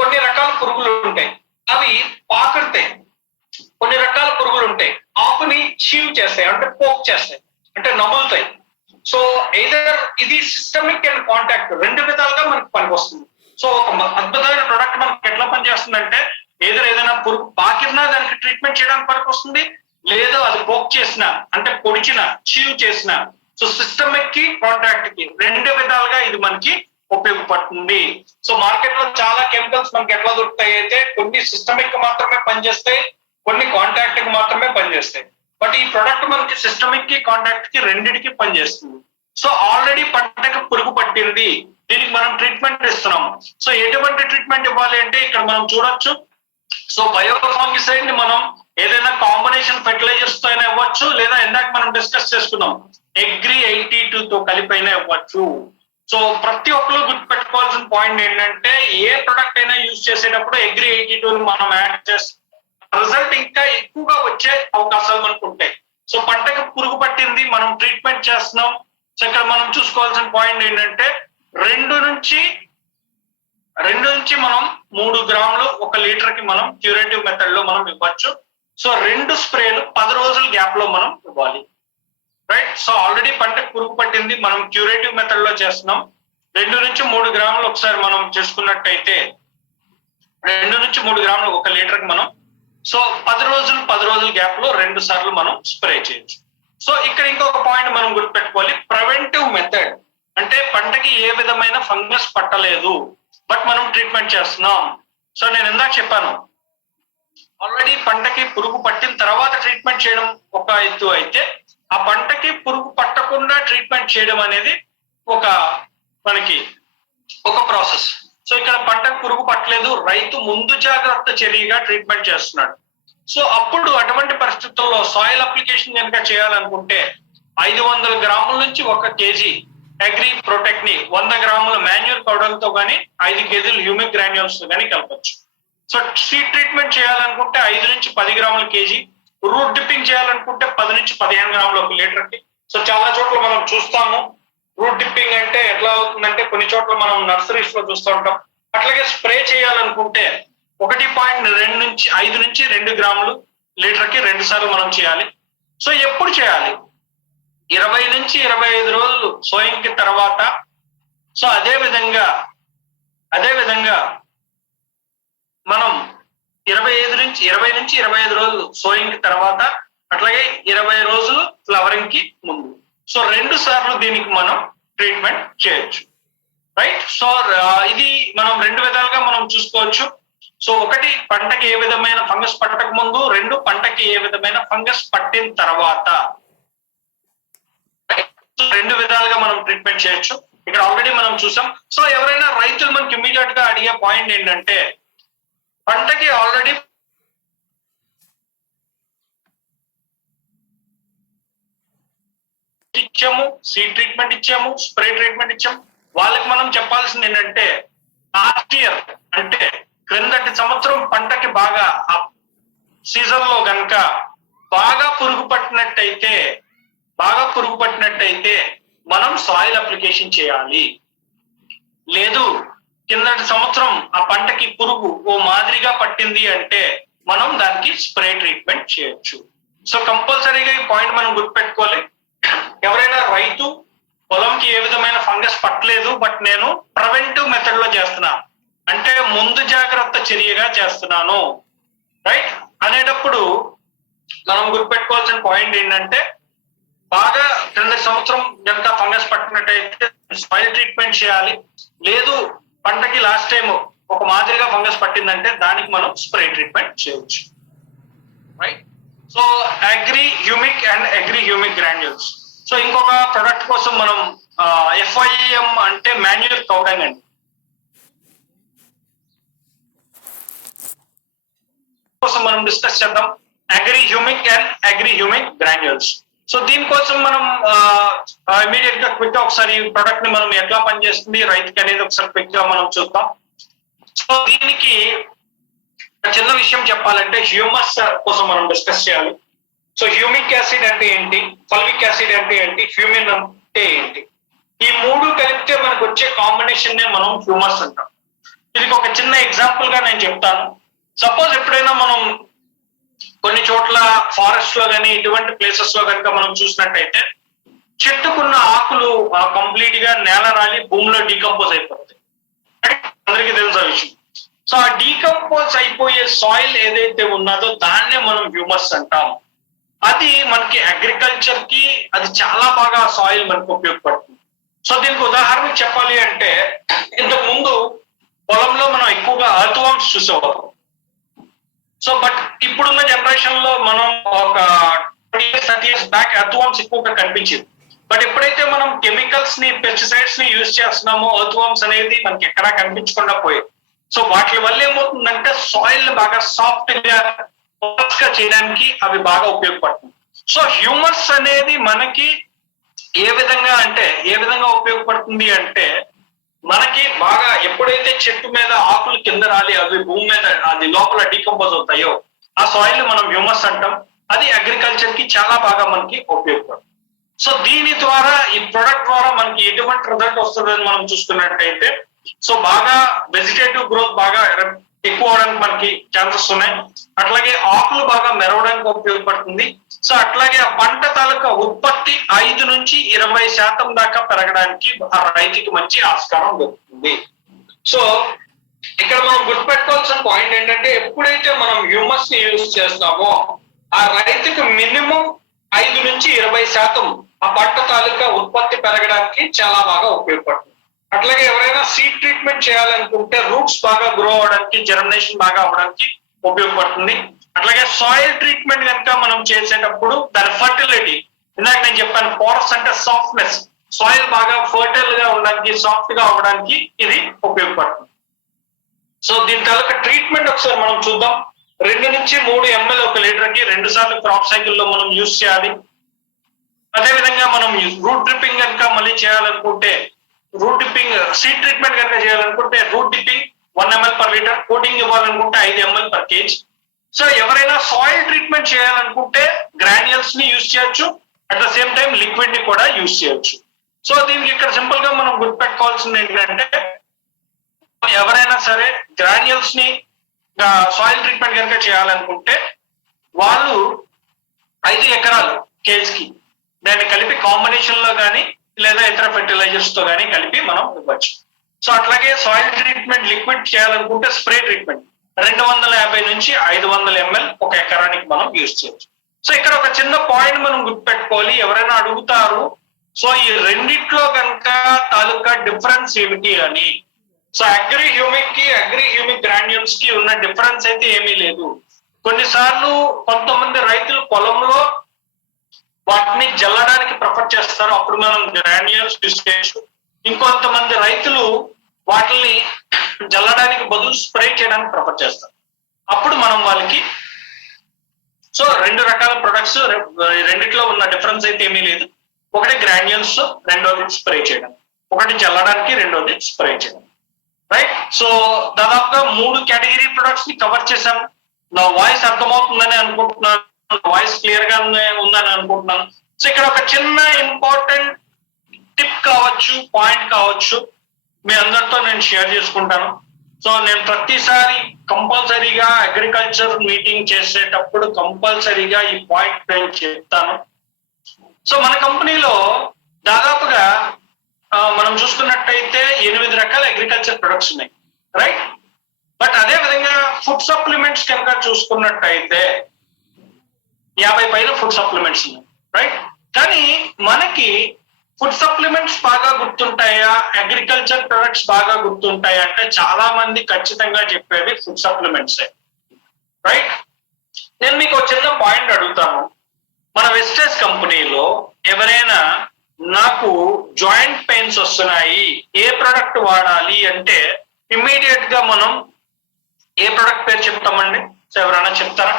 కొన్ని రకాల పురుగులు ఉంటాయి, అవి పాకుతాయి. కొన్ని రకాల పురుగులు ఉంటాయి, ఆకుని చీవ్ చేస్తాయి, అంటే పోక్ చేస్తాయి, అంటే నములుతాయి. సో ఎయిదర్ ఇది సిస్టమిక్ అండ్ కాంటాక్ట్ 2 విధాలుగా మనకి పనికొస్తుంది. సో ఒక అద్భుతమైన ప్రొడక్ట్ మనకి ఎట్లా పనిచేస్తుందంటే ఏదైనా పురుగు పాకినా దానికి ట్రీట్మెంట్ చేయడానికి పనికొస్తుంది, లేదా అది పోక్ చేసిన అంటే పొడిచిన చీవ్ చేసిన. సో సిస్టమిక్ కి కాంటాక్ట్ కి 2 విధాలుగా ఇది మనకి ఉపయోగపడుతుంది. సో మార్కెట్ లో చాలా కెమికల్స్ మనకి ఎట్లా దొరుకుతాయి అయితే కొన్ని సిస్టమిక్ కి మాత్రమే పనిచేస్తాయి, కొన్ని కాంటాక్ట్ కి మాత్రమే పనిచేస్తాయి. బట్ ఈ ప్రొడక్ట్ మనకి సిస్టమిక్ కి కాంటాక్ట్ కి రెండిటికి పనిచేస్తుంది. సో ఆల్రెడీ పంటకు పురుగు పట్టింది, దీనికి మనం ట్రీట్మెంట్ ఇస్తున్నాము. సో ఎటువంటి ట్రీట్మెంట్ ఇవ్వాలి అంటే ఇక్కడ మనం చూడొచ్చు. సో బయోఫంగిసైడ్ ని మనం ఏదైనా కాంబినేషన్ ఫెర్టిలైజర్స్ తో అయినా ఇవ్వచ్చు, లేదా ఇందాక మనం డిస్కస్ చేసుకున్నాం అగ్రి 82 తో కలిపి అయినా ఇవ్వచ్చు. సో ప్రతి ఒక్కరు గుర్తుపెట్టుకోవాల్సిన పాయింట్ ఏంటంటే ఏ ప్రొడక్ట్ అయినా యూజ్ చేసేటప్పుడు అగ్రి 82 మనం యాడ్ చేస్తే రిజల్ట్ ఇంకా ఎక్కువగా వచ్చే అవకాశాలు మనకు ఉంటాయి. సో పంటకు పురుగు పట్టింది, మనం ట్రీట్మెంట్ చేస్తున్నాం. సో ఇక్కడ మనం చూసుకోవాల్సిన పాయింట్ ఏంటంటే 2 నుంచి మనం 3 గ్రాములు 1 లీటర్ కి మనం క్యూరేటివ్ మెథడ్ లో మనం ఇవ్వచ్చు. సో 2 స్ప్రేలు 10 రోజుల గ్యాప్ లో మనం ఇవ్వాలి. రైట్. సో ఆల్రెడీ పంటకు పురుగు పట్టింది, మనం క్యూరేటివ్ మెథడ్ లో చేస్తున్నాం. 2 నుంచి 3 గ్రాములు ఒకసారి మనం చేసుకున్నట్టయితే 2 నుంచి 3 గ్రాములు 1 లీటర్ కి మనం సో 10 రోజుల గ్యాప్ లో 2 సార్లు మనం స్ప్రే చేయొచ్చు. సో ఇక్కడ ఇంకొక పాయింట్ మనం గుర్తుపెట్టుకోవాలి, ప్రివెంటివ్ మెథడ్ అంటే పంటకి ఏ విధమైన ఫంగస్ పట్టలేదు బట్ మనం ట్రీట్మెంట్ చేస్తున్నాం. సో నేను ఇందాక చెప్పాను, ఆల్రెడీ పంటకి పురుగు పట్టిన తర్వాత ట్రీట్మెంట్ చేయడం ఒక ఎత్తు అయితే, ఆ పంటకి పురుగు పట్టకుండా ట్రీట్మెంట్ చేయడం అనేది మనకి ఒక ప్రాసెస్. సో ఇక్కడ పంటకు పురుగు పట్టలేదు, రైతు ముందు జాగ్రత్త చర్యగా ట్రీట్మెంట్ చేస్తున్నాడు. సో అప్పుడు అటువంటి పరిస్థితుల్లో సాయిల్ అప్లికేషన్ కనుక చేయాలనుకుంటే 500 గ్రాముల నుంచి 1 కేజీ అగ్రి ప్రొటెక్ట్ ని 100 గ్రాముల మాన్యూర్ పౌడర్ తో కానీ 5 కేజీలు హ్యూమిక్ గ్రాన్యూల్స్ తో కానీ కలపచ్చు. సో సీడ్ ట్రీట్మెంట్ చేయాలనుకుంటే 5 నుంచి 10 గ్రాముల కేజీ, రూట్ డిప్పింగ్ చేయాలనుకుంటే 10 నుంచి 15 గ్రాములు 1 లీటర్ కి. సో చాలా చోట్ల మనం చూస్తాము రూట్ డిప్పింగ్ అంటే ఎట్లా అవుతుందంటే కొన్ని చోట్ల మనం నర్సరీస్ లో చూస్తూ ఉంటాం. అట్లాగే స్ప్రే చేయాలనుకుంటే 1.2 నుంచి 5 నుంచి 2 గ్రాములు లీటర్ కి 2 సార్లు మనం చేయాలి. సో ఎప్పుడు చేయాలి? 20 నుంచి 25 రోజులు సోయింగ్ కి తర్వాత. సో అదే విధంగా మనం 20 నుంచి 25 రోజులు సోయింగ్ కి తర్వాత, అట్లాగే 20 రోజులు ఫ్లవరింగ్ కి ముందు. సో 2 సార్లు దీనికి మనం ట్రీట్మెంట్ చేయొచ్చు. రైట్. సో ఇది మనం 2 విధాలుగా మనం చూసుకోవచ్చు. సో 1 పంటకి ఏ విధమైన ఫంగస్ పట్టక ముందు, 2 పంటకి ఏ విధమైన ఫంగస్ పట్టిన తర్వాత. 2 విధాలుగా మనం ట్రీట్మెంట్ చేయొచ్చు. ఇక్కడ ఆల్రెడీ మనం చూసాం. సో ఎవరైనా రైతులు మనకి ఇమీడియట్ గా అడిగే పాయింట్ ఏంటంటే, పంటకి ఆల్రెడీ ఇచ్చాము, సీడ్ ట్రీట్మెంట్ ఇచ్చాము, స్ప్రే ట్రీట్మెంట్ ఇచ్చాము, వాళ్ళకి మనం చెప్పాల్సింది ఏంటంటే లాస్ట్ ఇయర్ అంటే క్రిందటి సంవత్సరం పంటకి బాగా సీజన్ లో గనక బాగా పురుగు పట్టినట్టయితే మనం సాయిల్ అప్లికేషన్ చేయాలి. లేదు కిందటి సంవత్సరం ఆ పంటకి పురుగు ఓ మాదిరిగా పట్టింది అంటే మనం దానికి స్ప్రే ట్రీట్మెంట్ చేయొచ్చు. సో కంపల్సరీగా ఈ పాయింట్ మనం గుర్తుపెట్టుకోవాలి. ఎవరైనా రైతు పొలంకి ఏ విధమైన ఫంగస్ పట్టలేదు బట్ నేను ప్రివెంటివ్ మెథడ్ లో చేస్తున్నా అంటే ముందు జాగ్రత్త చర్యగా చేస్తున్నాను రైట్ అనేటప్పుడు మనం గుర్తుపెట్టుకోవాల్సిన పాయింట్ ఏంటంటే, బాగా క్రింద సంవత్సరం కనుక ఫంగస్ పట్టినట్టయితే సాయిల్ ట్రీట్మెంట్ చేయాలి. లేదు పంటకి లాస్ట్ టైం ఒక మాదిరిగా ఫంగస్ పట్టిందంటే దానికి మనం స్ప్రే ట్రీట్మెంట్ చేయొచ్చు. Right. So agri humic granules. So ఇంకొక ప్రొడక్ట్ కోసం మనం FIM అంటే మాన్యూర్ కౌడంగ్ అండి. కోసం మనం డిస్కస్ చేద్దాం అగ్రి హ్యూమిక్ గ్రాన్యూల్స్. సో దీనికోసం మనం ఇమీడియట్ గా క్విక్ గా ఒకసారి ప్రొడక్ట్ ని మనం ఎట్లా పనిచేస్తుంది రైతుకి అనేది ఒకసారి క్విక్ గా మనం చూద్దాం. సో దీనికి చిన్న విషయం చెప్పాలంటే హ్యూమస్ కోసం మనం డిస్కస్ చేయాలి. సో హ్యూమిక్ యాసిడ్ అంటే ఏంటి, ఫల్విక్ యాసిడ్ అంటే ఏంటి, హ్యూమిన్ అంటే ఏంటి, ఈ 3 కలిపితే మనకు వచ్చే కాంబినేషన్ నే మనం హ్యూమస్ అంటాం. ఇది ఒక చిన్న ఎగ్జాంపుల్ గా నేను చెప్తాను. సపోజ్ ఎప్పుడైనా మనం కొన్ని చోట్ల ఫారెస్ట్ లో కానీ ఇటువంటి ప్లేసెస్ లో కనుక మనం చూసినట్టయితే చెట్టుకున్న ఆకులు కంప్లీట్ గా నేల రాలి భూమిలో డీకంపోజ్ అయిపోతాయి. అందరికీ తెలుసు ఆ విషయం. సో ఆ డీకంపోజ్ అయిపోయే సాయిల్ ఏదైతే ఉన్నదో దాన్నే మనం హ్యూమస్ అంటాం. అది మనకి అగ్రికల్చర్ కి అది చాలా బాగా సాయిల్ మనకు ఉపయోగపడుతుంది. సో దీనికి ఉదాహరణ చెప్పాలి అంటే, ఇంతకు ముందు పొలంలో మనం ఎక్కువగా ఎర్త్వార్మ్స్ చూసేవాళ్ళం. సో బట్ ఇప్పుడున్న జనరేషన్ లో మనం ఒక 30 years బ్యాక్ ఎర్త్వార్మ్స్ ఎక్కువగా కనిపించింది. బట్ ఎప్పుడైతే మనం కెమికల్స్ ని పెస్టిసైడ్స్ ని యూజ్ చేస్తున్నామో ఎర్త్వార్మ్స్ అనేది మనకి ఎక్కడా కనిపించకుండా పోయేది. సో వాటి వల్ల ఏమవుతుందంటే సాయిల్ బాగా సాఫ్ట్ గా చేయడానికి అవి బాగా ఉపయోగపడుతుంది. సో హ్యూమస్ అనేది మనకి ఏ విధంగా ఉపయోగపడుతుంది అంటే మనకి బాగా ఎప్పుడైతే చెట్టు మీద ఆకులు కింద రాలి అవి భూమి మీద అది లోపల డీకంపోజ్ అవుతాయో ఆ సాయిల్ మనం హ్యూమస్ అంటాం. అది అగ్రికల్చర్ కి చాలా బాగా మనకి ఉపయోగపడుతుంది. సో దీని ద్వారా ఈ ప్రొడక్ట్ ద్వారా మనకి ఎటువంటి రిజల్ట్ వస్తుందని మనం చూసుకున్నట్టయితే సో బాగా వెజిటేటివ్ గ్రోత్ బాగా ఎక్కువ అవడానికి మనకి ఛాన్సెస్ ఉన్నాయి. అట్లాగే ఆకులు బాగా మెరవడానికి ఉపయోగపడుతుంది. సో అట్లాగే ఆ పంట తాలూకా ఉత్పత్తి 5 నుంచి 20% దాకా పెరగడానికి ఆ రైతుకి మంచి ఆస్కారం దొరుకుతుంది. సో ఇక్కడ మనం గుర్తుపెట్టుకోవాల్సిన పాయింట్ ఏంటంటే ఎప్పుడైతే మనం హ్యూమస్ ని యూజ్ చేస్తామో ఆ రైతుకు మినిమం 5 నుంచి 20% ఆ పంట తాలూకా ఉత్పత్తి పెరగడానికి చాలా బాగా ఉపయోగపడుతుంది. అట్లాగే ఎవరైనా సీడ్ ట్రీట్మెంట్ చేయాలనుకుంటే రూట్స్ బాగా గ్రో అవడానికి, జర్మినేషన్ బాగా అవడానికి ఉపయోగపడుతుంది. అట్లాగే సాయిల్ ట్రీట్మెంట్ కనుక మనం చేసేటప్పుడు దాని ఫర్టిలిటీ, ఇందాక నేను చెప్పాను పోరస్ అంటే సాఫ్ట్నెస్, సాయిల్ బాగా ఫర్టైల్ గా ఉండడానికి, సాఫ్ట్ గా అవడానికి ఇది ఉపయోగపడుతుంది. సో దీని తాలూకా ట్రీట్మెంట్ ఒకసారి మనం చూద్దాం. 2 నుంచి 3 ml ఒక లీటర్ కి 2 సార్లు క్రాప్ సైకిల్ లో మనం యూజ్ చేయాలి. అదేవిధంగా మనం రూట్ డ్రిప్పింగ్ కనుక మళ్ళీ చేయాలనుకుంటే రూట్ డిప్పింగ్, సీడ్ ట్రీట్మెంట్ కనుక చేయాలనుకుంటే root dipping 1 ml per litre, coating ఇవ్వాలనుకుంటే 5 ml per kg. సో ఎవరైనా సాయిల్ ట్రీట్మెంట్ చేయాలనుకుంటే గ్రాన్యుల్స్ ని యూజ్ చేయొచ్చు, at the same time liquid ని కూడా యూజ్ చేయొచ్చు. సో దీనికి ఇక్కడ సింపుల్ గా మనం గుర్తుపెట్టుకోవాల్సింది ఏంటంటే ఎవరైనా సరే గ్రాన్యుల్స్ ని సాయిల్ ట్రీట్మెంట్ కనుక చేయాలనుకుంటే వాళ్ళు 5 ఎకరాలు కేజీకి దాన్ని కలిపి కాంబినేషన్ లో కానీ లేదా ఇతర ఫెర్టిలైజర్స్ తో కానీ కలిపి మనం ఇవ్వచ్చు. సో అట్లాగే సాయిల్ ట్రీట్మెంట్ లిక్విడ్ చేయాలనుకుంటే స్ప్రే ట్రీట్మెంట్ 250 నుంచి 500 ml ఒక ఎకరానికి మనం యూజ్ చేయొచ్చు. సో ఇక్కడ ఒక చిన్న పాయింట్ మనం గుర్తుపెట్టుకోవాలి, ఎవరైనా అడుగుతారు సో ఈ రెండిట్లో కనుక తాలూకా డిఫరెన్స్ ఏమిటి అని. సో అగ్రి హ్యూమిక్ గ్రాన్యూల్స్ కి ఉన్న డిఫరెన్స్ అయితే ఏమీ లేదు. కొన్నిసార్లు కొంతమంది రైతులు పొలంలో వాటిని జల్లడానికి ప్రిఫర్ చేస్తారు, అప్పుడు మనం గ్రాన్యూల్స్ యూజ్ చేయొచ్చు. ఇంకొంతమంది రైతులు వాటిని జల్లడానికి బదులు స్ప్రే చేయడానికి ప్రిఫర్ చేస్తారు, అప్పుడు మనం వాళ్ళకి సో 2 రకాల ప్రొడక్ట్స్, రెండిట్లో ఉన్న డిఫరెన్స్ అయితే ఏమీ లేదు. ఒకటి గ్రాన్యూల్స్, రెండోది స్ప్రే చేయడం. ఒకటి జల్లడానికి, రెండోది స్ప్రే చేయడం. రైట్. సో దాదాపుగా 3 కేటగిరీ ప్రొడక్ట్స్ ని కవర్ చేశాం. నా వాయిస్ అర్థమవుతుందని అనుకుంటున్నాను, వాయిస్ క్లియర్ గా ఉందని అనుకుంటున్నాను. సో ఇక్కడ ఒక చిన్న ఇంపార్టెంట్ టిప్ కావచ్చు, పాయింట్ కావచ్చు, మీ అందరితో నేను షేర్ చేసుకుంటాను. సో నేను ప్రతిసారి కంపల్సరీగా అగ్రికల్చర్ మీటింగ్ చేసేటప్పుడు కంపల్సరీగా ఈ పాయింట్ నేను చెప్తాను. సో మన కంపెనీలో దాదాపుగా మనం చూసుకున్నట్టయితే 8 రకాల అగ్రికల్చర్ ప్రొడక్ట్స్ ఉన్నాయి. రైట్. బట్ అదే విధంగా ఫుడ్ సప్లిమెంట్స్ కనుక చూసుకున్నట్టయితే 50 పైన ఫుడ్ సప్లిమెంట్స్ ఉన్నాయి. రైట్. కానీ మనకి ఫుడ్ సప్లిమెంట్స్ బాగా గుర్తుంటాయా, అగ్రికల్చర్ ప్రొడక్ట్స్ బాగా గుర్తుంటాయా అంటే చాలా మంది ఖచ్చితంగా చెప్పేవి ఫుడ్ సప్లిమెంట్స్. రైట్. నేను మీకు ఒక చిన్న పాయింట్ అడుగుతాను. మన వెస్టేజ్ కంపెనీలో ఎవరైనా నాకు జాయింట్ పెయిన్స్ వస్తున్నాయి, ఏ ప్రొడక్ట్ వాడాలి అంటే ఇమ్మీడియట్ గా మనం ఏ ప్రొడక్ట్ పేరు చెప్తామండి? సో ఎవరైనా చెప్తారా?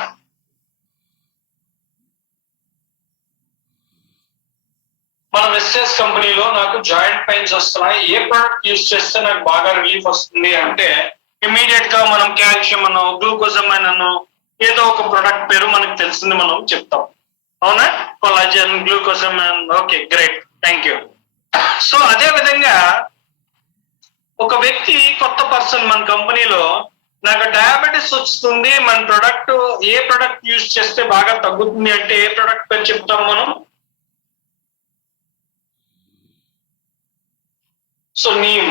మన వెస్టేజ్ కంపెనీలో నాకు జాయింట్ పెయిన్స్ వస్తున్నాయి, ఏ ప్రొడక్ట్ యూజ్ చేస్తే నాకు బాగా రిలీఫ్ వస్తుంది అంటే ఇమ్మీడియట్ గా మనం కాల్షియం అనో, గ్లూకోజమైన్ అనో ఏదో ఒక ప్రొడక్ట్ పేరు మనకు తెలిసింది మనం చెప్తాం. అవునా? Collagen, glucosamine. Okay, great, thank you. So అదే విధంగా ఒక వ్యక్తి కొత్త పర్సన్ మన కంపెనీలో నాకు డయాబెటీస్ వస్తుంది, మన ప్రొడక్ట్ ఏ ప్రొడక్ట్ యూజ్ చేస్తే బాగా తగ్గుతుంది అంటే ఏ ప్రొడక్ట్ పేరు చెప్తాం మనం? So neem.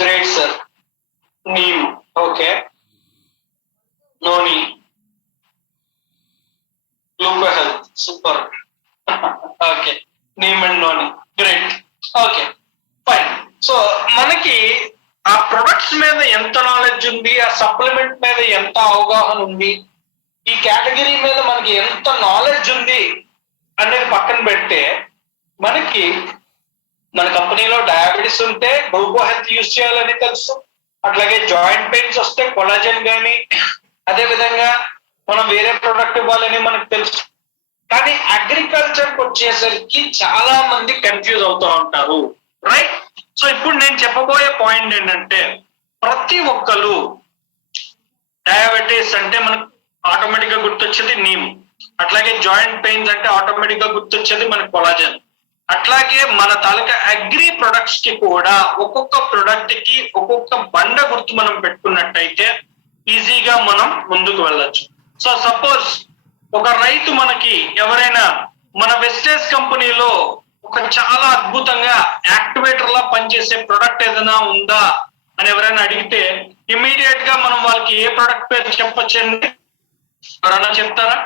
Great sir, neem. Okay. Noni, gluco health. Super. Okay, neem and noni. Great. Okay, fine. So మనకి ఆ ప్రొడక్ట్స్ మీద ఎంత నాలెడ్జ్ ఉంది, ఆ సప్లిమెంట్ మీద ఎంత అవగాహన ఉంది, ఈ కేటగిరీ మీద మనకి ఎంత నాలెడ్జ్ ఉంది అనేది పక్కన పెడితే మనకి మన కంపెనీలో డయాబెటీస్ ఉంటే గ్లూకో హెల్త్ యూజ్ చేయాలని తెలుసు. అట్లాగే జాయింట్ పెయిన్స్ వస్తే కొలాజన్ కానీ, అదే విధంగా మనం వేరే ప్రొడక్ట్ ఇవ్వాలని మనకు తెలుసు. కానీ అగ్రికల్చర్ వచ్చేసరికి చాలా మంది కన్ఫ్యూజ్ అవుతూ ఉంటారు, రైట్? సో ఇప్పుడు నేను చెప్పబోయే పాయింట్ ఏంటంటే, ప్రతి ఒక్కరు డయాబెటీస్ అంటే మనకు ఆటోమేటిక్ గా గుర్తొచ్చేది నీమ్, అట్లాగే జాయింట్ పెయిన్స్ అంటే ఆటోమేటిక్ గా గుర్తొచ్చేది మనకు కొలాజన్. అట్లాగే మన తాలూకా అగ్రి ప్రొడక్ట్స్ కి కూడా ఒక్కొక్క ప్రొడక్ట్ కి ఒక్కొక్క బండ గుర్తు మనం పెట్టుకున్నట్టయితే ఈజీగా మనం ముందుకు వెళ్ళొచ్చు. సో సపోజ్ ఒక రైతు మనకి ఎవరైనా మన వెస్టేజ్ కంపెనీలో ఒక చాలా అద్భుతంగా యాక్టివేటర్ లా పనిచేసే ప్రొడక్ట్ ఏదైనా ఉందా అని ఎవరైనా అడిగితే ఇమీడియట్ గా మనం వాళ్ళకి ఏ ప్రొడక్ట్ పేరు చెప్పొచ్చండి? ఎవరైనా చెప్తారా?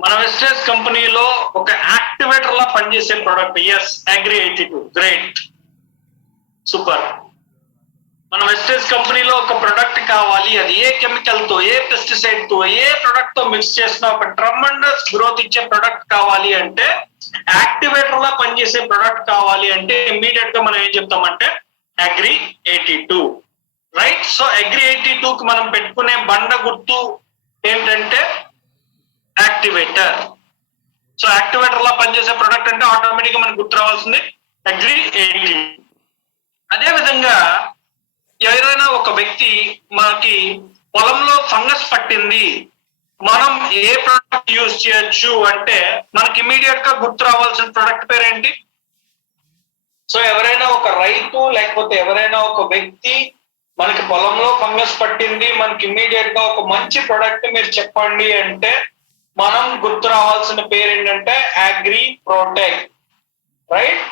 మన వెస్టేజ్ కంపెనీలో ఒక యాక్టివేటర్ లా పనిచేసే product, yes, agri 82, great, super. మన వెస్టేజ్ కంపెనీలో ఒక ప్రొడక్ట్ కావాలి, అది ఏ కెమికల్ తో, ఏ పెస్టిసైడ్ తో, ఏ ప్రొడక్ట్ తో మిక్స్ చేసిన ఒక ట్రమండస్ గ్రోత్ ఇచ్చే ప్రొడక్ట్ కావాలి అంటే, యాక్టివేటర్ లా పనిచేసే ప్రొడక్ట్ కావాలి అంటే ఇమ్మీడియట్ గా మనం ఏం చెప్తామంటే అగ్రి 82, రైట్? సో అగ్రి 82 కి మనం పెట్టుకునే బండ గుర్తు ఏంటంటే యాక్టివేటర్. సో యాక్టివేటర్ లా పనిచేసే ప్రొడక్ట్ అంటే ఆటోమేటిక్ గా మనకు గుర్తు రావాల్సింది అగ్రి 80. అదే విధంగా ఎవరైనా ఒక వ్యక్తి మనకి పొలంలో ఫంగస్ పట్టింది, మనం ఏ ప్రొడక్ట్ యూజ్ చేయొచ్చు అంటే మనకి ఇమీడియట్ గా గుర్తు రావాల్సిన ప్రొడక్ట్ పేరు ఏంటి? సో ఎవరైనా ఒక రైతు లేకపోతే ఎవరైనా ఒక వ్యక్తి మనకి పొలంలో ఫంగస్ పట్టింది, మనకి ఇమీడియట్ గా ఒక మంచి ప్రొడక్ట్ మీరు చెప్పండి అంటే మనం గుర్తు రావాల్సిన పేరు ఏంటంటే agri protect, right?